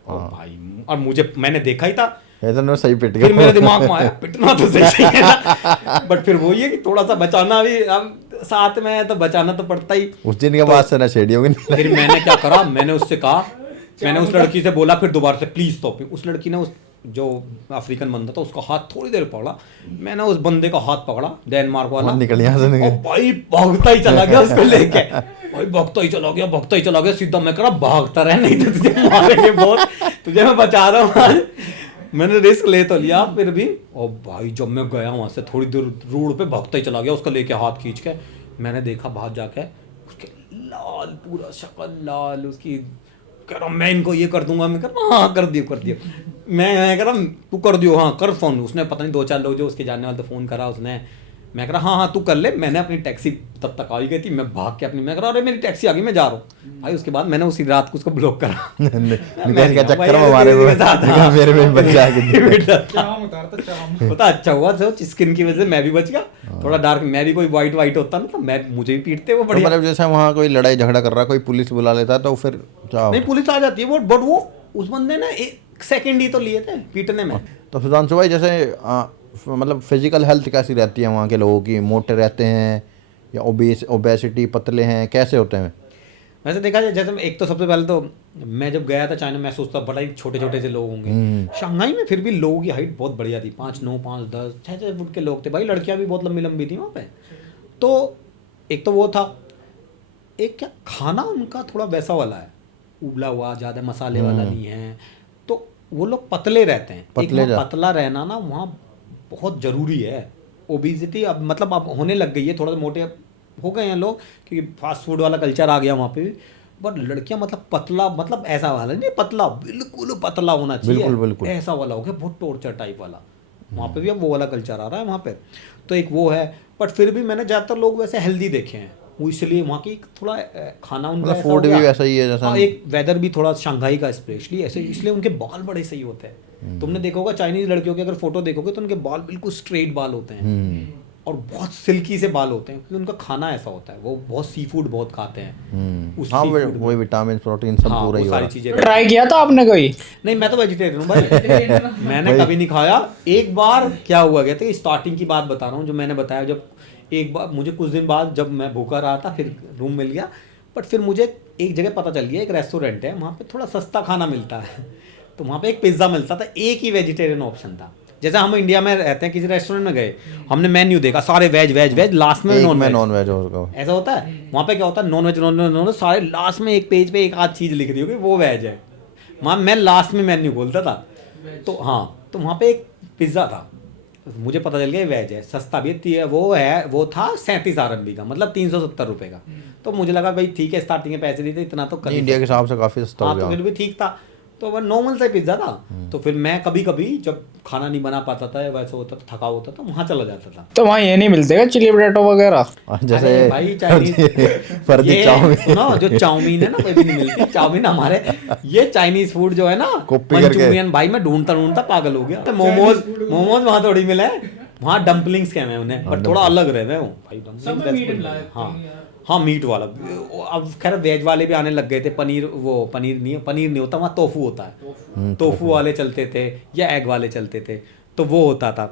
और भाई, और मैंने देखा ही था, सही पिट गया। फिर मेरे दिमाग में आया पिटना तो सही है ना, बट फिर वो ये कि थोड़ा सा बचाना भी, अब साथ में है तो बचाना तो पड़ता ही। उस दिन के बाद से ना छेड़ी होगी। फिर मैंने क्या करा, मैंने उससे कहा, मैंने उस लड़की से बोला फिर दोबारा से प्लीज स्टॉप। उस लड़की ने जो अफ्रीकन बंदा था उसका हाथ थोड़ी देर पकड़ा, मैंने उस बंदे का हाथ पकड़ा डेनमार्क वाला, निकल यहाँ से और भाई भागता ही चला गया उसको लेके, भाई भागता ही चला गया सीधा। मैं कह रहा भागता रहे, नहीं तो तुझे मारेंगे बहुत, तुझे मैं बचा रहा हूँ आज। मैंने रिस्क ले तो लिया फिर भी, और भाई जब मैं गया वहाँ से थोड़ी दूर रोड पे भागता ही चला गया उसका लेके हाथ खींच के। मैंने देखा बाहर जाके उसके लाल पूरा शक्ल लाल, उसकी कह रहा मैं इनको ये कर दूंगा। मैं कह रहा हाँ कर दियो। मैं कह रहा तू कर दियो, हाँ कर फोन। उसने पता नहीं 2-4 लोग जो उसके जानने वाले थे फ़ोन करा उसने। मैं कह रहा हाँ तू कर ले। मैंने अपनी टैक्सी तब तक आ गई थी, मैं भाग के अपनी, मैं कह रहा अरे मेरी टैक्सी आ गई मैं जा रहा हूँ भाई। उसके बाद मैंने उसी रात को उसको ब्लॉक करा। निकल के चक्कर में हमारे मेरे में बच जाएगा। पता अच्छा हुआ जो स्किन की वजह से मैं भी बच गया थोड़ा डार्क। मैं भी कोई वाइट होता ना तो मैं मुझे भी पीटते वो बढ़िया। मतलब जैसे वहाँ कोई लड़ाई झगड़ा कर रहा, कोई पुलिस बुला लेता तो फिर क्या? नहीं पुलिस आ जाती है वो, बट वो उस बंदे ने 1 सेकंड ही तो लिए थे पीटने में। तो सुधांशु भाई जैसे मतलब फिजिकल हेल्थ कैसी रहती है वहाँ के लोगों की? मोटे रहते हैं या ओबेसिटी, पतले हैं, कैसे होते हैं? वैसे देखा जाए जैसे एक तो सबसे पहले तो मैं जब गया था चाइना मैं सोचता बड़ा ही छोटे छोटे से लोग होंगे। शंघाई में फिर भी लोगों की हाइट बहुत बढ़िया थी, 5'9", 5'10", 6 फुट के लोग थे भाई। लड़कियां भी बहुत लंबी लंबी थी वहाँ पे। तो एक तो वो था, एक क्या खाना उनका थोड़ा वैसा वाला है, उबला हुआ, ज़्यादा मसाले वाला नहीं है। तो वो लोग पतले रहते हैं। पतला रहना ना वहाँ बहुत ज़रूरी है। ओबिसिटी अब मतलब अब होने लग गई है, थोड़ा सा मोटे हो गए हैं लोग क्योंकि फास्ट फूड वाला कल्चर आ गया वहाँ पे भी। बट लड़कियां मतलब पतला, मतलब ऐसा वाला नहीं, पतला बिल्कुल पतला होना चाहिए, बिल्कुल ऐसा वाला हो गया बहुत टॉर्चर टाइप वाला। वहाँ पे भी अब वो वाला कल्चर आ रहा है वहाँ पे। तो एक वो है, बट फिर भी मैंने ज़्यादातर लोग वैसे हेल्दी देखे हैं वो, इसलिए वहाँ की थोड़ा खाना उनका ऐसा फूड हो गया। भी वैसा ही है जैसा। एक वेदर भी थोड़ा शंघाई का स्पेशली ऐसे, इसलिए उनके बाल बड़े सही होते हैं। तुमने देखा होगा चाइनीज लड़कियों के अगर फोटो देखोगे तो उनके बाल बिल्कुल स्ट्रेट बाल होते हैं और बहुत सिल्की से बाल होते हैं क्योंकि उनका खाना ऐसा होता है। वो बहुत सी फूड बहुत खाते हैं। हाँ वही विटामिन प्रोटीन सब पूरा ही सारी चीजें। ट्राई किया था आपने कोई? नहीं मैं तो वेजिटेरियन हूँ भाई। मैंने कभी नहीं खाया। एक बार क्या हुआ गया था, स्टार्टिंग की बात बता रहा हूँ जो मैंने बताया। जब एक बार मुझे कुछ दिन बाद जब मैं भूखा रहा था फिर रूम मिल गया, बट फिर मुझे एक जगह पता चल गया, एक रेस्टोरेंट है वहाँ पे थोड़ा सस्ता खाना मिलता है। तो वहाँ पे एक पिज्ज़ा मिलता था, एक ही वेजिटेरियन ऑप्शन था। जैसे हम इंडिया में रहते हैं, किसी रेस्टोरेंट में गए, हमने मेन्यू देखा सारे वेज वेज वेज, लास्ट में नॉन वेज होगा। ऐसा होता है वहाँ पे, क्या होता है नॉन वेज सारे लास्ट में एक पेज पे एक आध चीज़ लिख रही होगी वो वेज है। वहाँ मैं लास्ट में मेन्यू खोलता था। तो हाँ, तो वहाँ पे एक पिज़्ज़ा था, मुझे पता चल गया वेज है, सस्ता भी है। वो था 37 RMB का, मतलब 370 रुपये का। तो मुझे लगा भाई ठीक है, स्टार्टिंग के पैसे देते इतना तो इंडिया के हिसाब से काफ़ी सस्ता हो गया। तो फिर भी ठीक था। तो वह नॉर्मल सा पिज्ज़ा था। तो फिर मैं कभी कभी जब खाना नहीं बना पाता था या वैसा होता था, थका होता था, वहाँ चला जाता था। तो वहाँ ये नहीं मिलते चिली पोटैटो वगैरह? जैसे भाई चाइनीज ये सुनो, जो चाउमीन है ना कोई भी नहीं मिलती चाउमीन हमारे। ये चाइनीज फूड जो है ना, मंचूरियन, भाई मैं ढूंढता पागल हो गया। मोमोज वहाँ थोड़ी मिले, वहाँ डम्पलिंग्स कहते हैं उन्हें, बट थोड़ा अलग रहे हैं भाई डम्पलिंग्स। हाँ मीट वाला। अब खैर वेज वाले भी आने लग गए थे। पनीर नहीं होता वहाँ, टोफू होता है। टोफू वाले चलते थे या एग वाले चलते थे, तो वो होता था।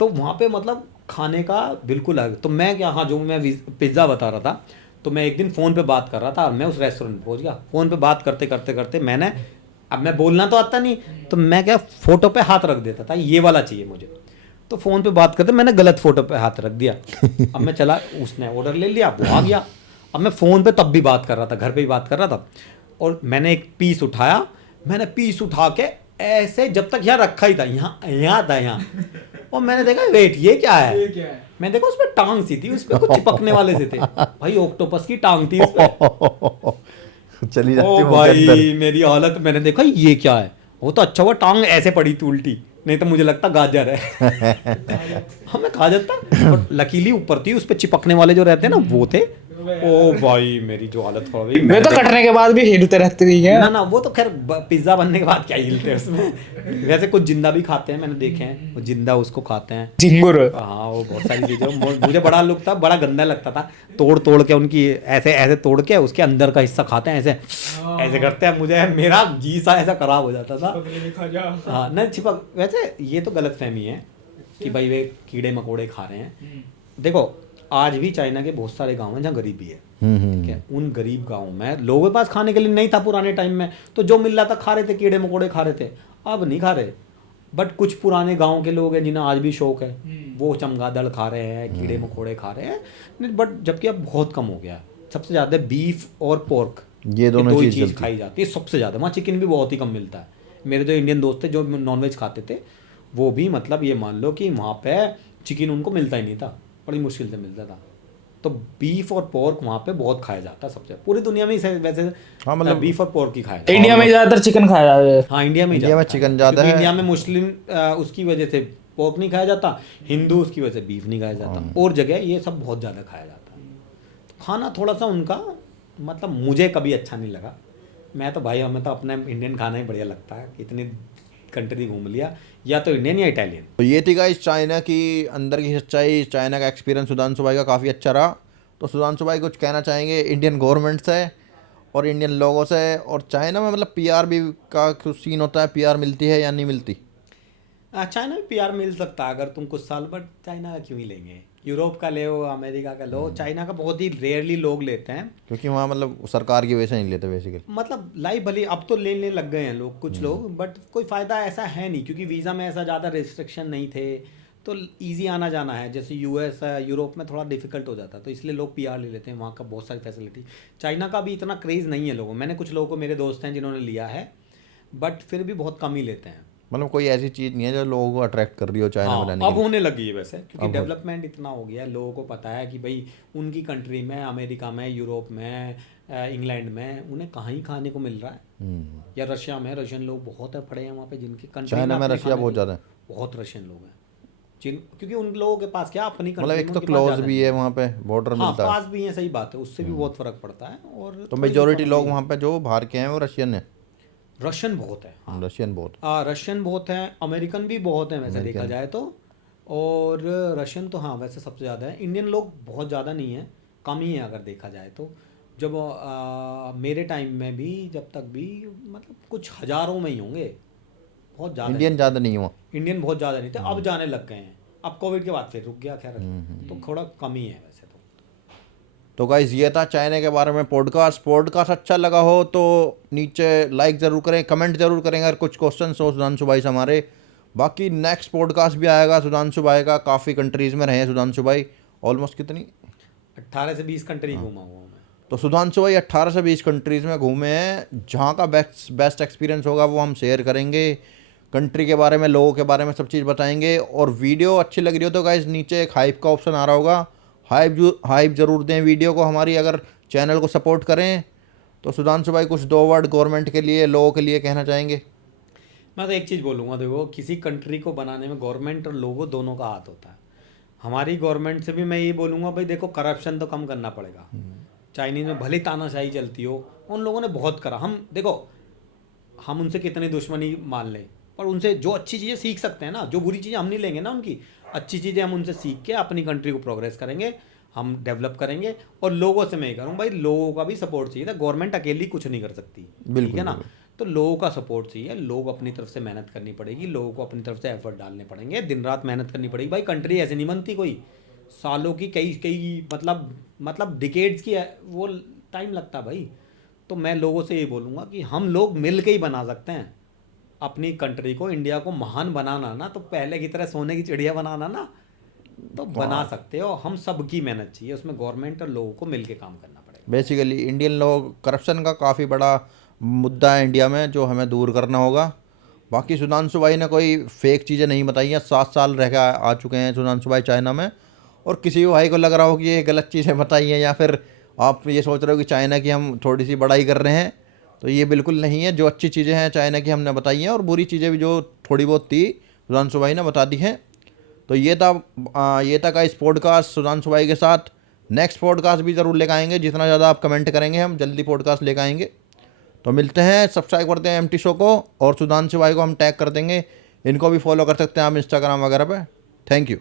तो वहाँ पे मतलब खाने का बिल्कुल अलग। तो मैं क्या, हाँ जो मैं पिज़्ज़ा बता रहा था, तो मैं एक दिन फ़ोन पे बात कर रहा था और मैं उस रेस्टोरेंट में पहुँच गया। फ़ोन पे बात करते करते मैंने, अब मैं बोलना तो आता नहीं, तो मैं क्या फ़ोटो पे हाथ रख देता था, ये वाला चाहिए मुझे। तो फ़ोन पे बात करते मैंने गलत फ़ोटो पे हाथ रख दिया। अब मैं चला, उसने ऑर्डर ले लिया, वो आ गया। अब मैं फ़ोन पे तब भी बात कर रहा था, घर पे भी बात कर रहा था, और मैंने एक पीस उठाया। मैंने पीस उठा के ऐसे, जब तक यहाँ रखा ही था, यहाँ था यहाँ, और मैंने देखा वेट ये क्या है। मैं देखा उस पर टांग सी थी, उस पर कुछ चिपकने वाले से थे भाई, ऑक्टोपस की टांग थी उस पर। चली जाती ओ भाई मेरी हालत, मैंने देखा ये क्या है। वो तो अच्छा हुआ टांग ऐसे पड़ी थी उल्टी, नहीं तो मुझे लगता गाजर है। हमें खा जाता। लकीली ऊपर थी, उस पे चिपकने वाले जो रहते हैं ना वो थे। ओ भाई मेरी जो हालत हो गई। मैं तो कटने के बाद भी हिलते रहते हैं। ना वो तो खैर पिज्जा बनने के बाद क्या हिलते हैं उसमें। वैसे कुछ जिंदा भी खाते हैं, मैंने देखे हैं वो जिंदा उसको खाते हैं, झिंगुर। हाँ वो बहुत सारी चीजें। मुझे बड़ा लुक था, बड़ा गंदा लगता था। तोड़ के उनकी ऐसे तोड़ के उसके अंदर का हिस्सा खाते हैं, ऐसे करते हैं। मुझे मेरा जी सा ऐसा खराब हो जाता था। हाँ नहीं चिपक, वैसे ये तो गलत फहमी है कि भाई वे कीड़े मकोड़े खा रहे हैं। देखो आज भी चाइना के बहुत सारे गांव हैं जहाँ गरीबी है, ठीक है। उन गरीब गाँव में लोगों के पास खाने के लिए नहीं था पुराने टाइम में, तो जो मिल रहा था खा रहे थे, कीड़े मकोड़े खा रहे थे। अब नहीं खा रहे, बट कुछ पुराने गांव के लोग हैं जिन्हें आज भी शौक है, वो चमगादड़ खा रहे हैं, कीड़े मकोड़े खा रहे हैं, बट जबकि अब बहुत कम हो गया। सबसे ज़्यादा बीफ और पोर्क, ये दोनों दो ही चीज़ चीज़ चलती खाई जाती है सबसे ज़्यादा। वहाँ चिकन भी बहुत ही कम मिलता है। मेरे जो इंडियन दोस्त थे जो नॉनवेज खाते थे, वो भी मतलब ये मान लो कि वहाँ पे चिकन उनको मिलता ही नहीं था, बड़ी मुश्किल से मिलता था। तो बीफ और पोर्क वहाँ पे बहुत खाया जाता है सबसे, पूरी दुनिया में ही वैसे हाँ, मतलब बीफ और पोर्क ही खाया जाता है। इंडिया में ज़्यादातर चिकन खाया जाता है। हाँ इंडिया में ही इंडिया में ज़्यादा चिकन खाया ज़्यादा क्योंकि है। इंडिया में मुस्लिम उसकी वजह से पोर्क नहीं खाया जाता, हिंदू उसकी वजह से बीफ नहीं खाया जाता, और जगह ये सब बहुत ज़्यादा खाया जाता है। खाना थोड़ा सा उनका मतलब मुझे कभी अच्छा नहीं लगा। मैं तो भाई हमें तो अपना इंडियन खाना ही बढ़िया लगता है। इतनी कंट्री घूम लिया, या तो इंडियन या इटालियन। तो ये थी गाइस चाइना की अंदर की सच्चाई, चाइना का एक्सपीरियंस सुधांशु भाई का काफ़ी अच्छा रहा। तो सुधांशु भाई कुछ कहना चाहेंगे इंडियन गवर्नमेंट से और इंडियन लोगों से, और चाइना में मतलब पीआर भी का कुछ सीन होता है, पीआर मिलती है या नहीं मिलती? चाइना में पीआर मिल सकता है अगर तुम कुछ साल, बट चाइना का क्यों ही लेंगे? यूरोप का ले, अमेरिका का लो, चाइना का बहुत ही रेयरली लोग लेते हैं। क्योंकि वहाँ मतलब सरकार की वजह से नहीं लेते बेसिकली। मतलब लाई भली अब तो लेने लग गए हैं लोग, कुछ लोग, बट कोई फ़ायदा ऐसा है नहीं क्योंकि वीज़ा में ऐसा ज़्यादा रिस्ट्रिक्शन नहीं थे, तो इजी आना जाना है। जैसे यूएस यूरोप में थोड़ा डिफिकल्ट हो जाता है, तो इसलिए लोग पीआर ले लेते हैं, वहाँ का बहुत सारी फैसिलिटी। चाइना का भी इतना क्रेज़ नहीं है लोगों, मैंने कुछ लोगों को, मेरे दोस्त हैं जिन्होंने लिया है, बट फिर भी बहुत कम ही लेते हैं। मतलब कोई ऐसी चीज़ नहीं है जो लोगों को अट्रैक्ट कर रही हो चाइना में हाँ, रहने अब के होने लगी है वैसे, क्योंकि अब हो- डेवलपमेंट इतना हो गया है, लोगों को पता है कि भाई उनकी कंट्री में, अमेरिका में, यूरोप में, इंग्लैंड में उन्हें कहाँ ही खाने को मिल रहा है। या रशिया में रशियन लोग बहुत है पड़े हैं वहाँ पे, जिनकी कंट्री चाइना में अपने रशिया खाने बहुत की- ज़्यादा है। बहुत रशियन लोग हैं जिन, क्योंकि उन लोगों के पास क्या अपनी मतलब कंट्री एक में तो उनके पास क्लोज ज़्यादा भी नहीं है वहाँ पे, बॉर्डर हाँ मिलता है। पास भी है, सही बात है, उससे भी बहुत फर्क पड़ता है। और तो थोड़ी मेजोरिटी लोग economy- वहाँ पे जो बाहर के हैं वो रशियन है। रशियन बहुत है, हाँ रशियन बहुत। रशियन बहुत हैं, अमेरिकन भी बहुत हैं वैसे देखा जाए तो, और रशियन तो हाँ वैसे सबसे ज़्यादा है। इंडियन लोग बहुत ज़्यादा नहीं है, कम ही है अगर देखा जाए तो। जब मेरे टाइम में भी, जब तक भी मतलब कुछ हज़ारों में ही होंगे, बहुत ज़्यादा इंडियन ज़्यादा नहीं हुआ। इंडियन बहुत ज़्यादा नहीं थे, अब जाने लग गए हैं। अब कोविड के बाद फिर रुक गया, खैर तो थोड़ा कम ही है वैसे तो। तो गाइस ये था चाइना के बारे में पॉडकास्ट अच्छा लगा हो तो नीचे लाइक ज़रूर करें, कमेंट ज़रूर करें अगर कुछ क्वेश्चन हो सुधांशु भाई से हमारे। बाकी नेक्स्ट पॉडकास्ट भी आएगा सुधांशु भाई का। काफ़ी कंट्रीज़ में रहे हैं सुधांशु भाई, ऑलमोस्ट कितनी 18 से 20 कंट्री घूमा हुआ हूँ मैं। तो सुधांशु भाई 18 से 20 कंट्रीज़ में घूमे हैं। जहाँ का बेस्ट एक्सपीरियंस होगा वो हम शेयर करेंगे, कंट्री के बारे में, लोगों के बारे में सब चीज़ बताएंगे। और वीडियो अच्छी लग रही हो तो गाइस नीचे एक हाइप का ऑप्शन आ रहा होगा, हाइप ज़रूर दें वीडियो को हमारी, अगर चैनल को सपोर्ट करें। तो सुधांशु भाई कुछ 2 वर्ड गवर्नमेंट के लिए, लोगों के लिए कहना चाहेंगे? मैं तो एक चीज़ बोलूँगा, देखो किसी कंट्री को बनाने में गवर्नमेंट और लोगों दोनों का हाथ होता है। हमारी गवर्नमेंट से भी मैं ये बोलूँगा भाई देखो करप्शन तो कम करना पड़ेगा। चाइनीज़ में भले तानाशाही चलती हो, उन लोगों ने बहुत करा। हम देखो हम उनसे कितनी दुश्मनी मान लें, पर उनसे जो अच्छी चीज़ें सीख सकते हैं ना, जो बुरी चीज़ें हम नहीं लेंगे ना, उनकी अच्छी चीज़ें हम उनसे सीख के अपनी कंट्री को प्रोग्रेस करेंगे, हम डेवलप करेंगे। और लोगों से मैं ये करूँ भाई, लोगों का भी सपोर्ट चाहिए था, गवर्नमेंट अकेली कुछ नहीं कर सकती, ठीक बिल्कुल, है ना। बिल्कुल। तो लोगों का सपोर्ट चाहिए, लोग अपनी तरफ से मेहनत करनी पड़ेगी, लोगों को अपनी तरफ से एफर्ट डालने पड़ेंगे, दिन रात मेहनत करनी पड़ेगी। भाई कंट्री ऐसे नहीं बनती कोई, सालों की कई मतलब डिकेड्स की वो टाइम लगता है भाई। तो मैं लोगों से ये बोलूँगा कि हम लोग मिल के ही बना सकते हैं अपनी कंट्री को, इंडिया को महान बनाना ना, तो पहले की तरह सोने की चिड़िया बनाना ना, तो बना सकते हो। हम सबकी मेहनत चाहिए उसमें, गवर्नमेंट और लोगों को मिल के काम करना पड़ेगा। बेसिकली इंडियन लोग, करप्शन का काफ़ी बड़ा मुद्दा है इंडिया में जो हमें दूर करना होगा। बाकी सुधांशु भाई ने कोई फेक चीज़ें नहीं बताई हैं। 7 साल रह के आ चुके हैं सुधांशु भाई चाइना में, और किसी भी भाई को लग रहा हो कि ये गलत चीज़ें बताई हैं, या फिर आप ये सोच रहे हो कि चाइना की हम थोड़ी सी बड़ाई कर रहे हैं, तो ये बिल्कुल नहीं है। जो अच्छी चीज़ें हैं चाइना की हमने बताई हैं, और बुरी चीज़ें भी जो थोड़ी बहुत थी सुधांशु भाई ने बता दी हैं। तो ये था का इस पॉडकास्ट सुधांशु भाई के साथ। नेक्स्ट पॉडकास्ट भी ज़रूर लेकर आएंगे, जितना ज़्यादा आप कमेंट करेंगे हम जल्दी पॉडकास्ट लेकर आएंगे। तो मिलते हैं, सब्सक्राइब करते हैं एमटी शो को, और सुधांशु भाई को हम टैग कर देंगे, इनको भी फॉलो कर सकते हैं आप इंस्टाग्राम वगैरह पे। Thank you.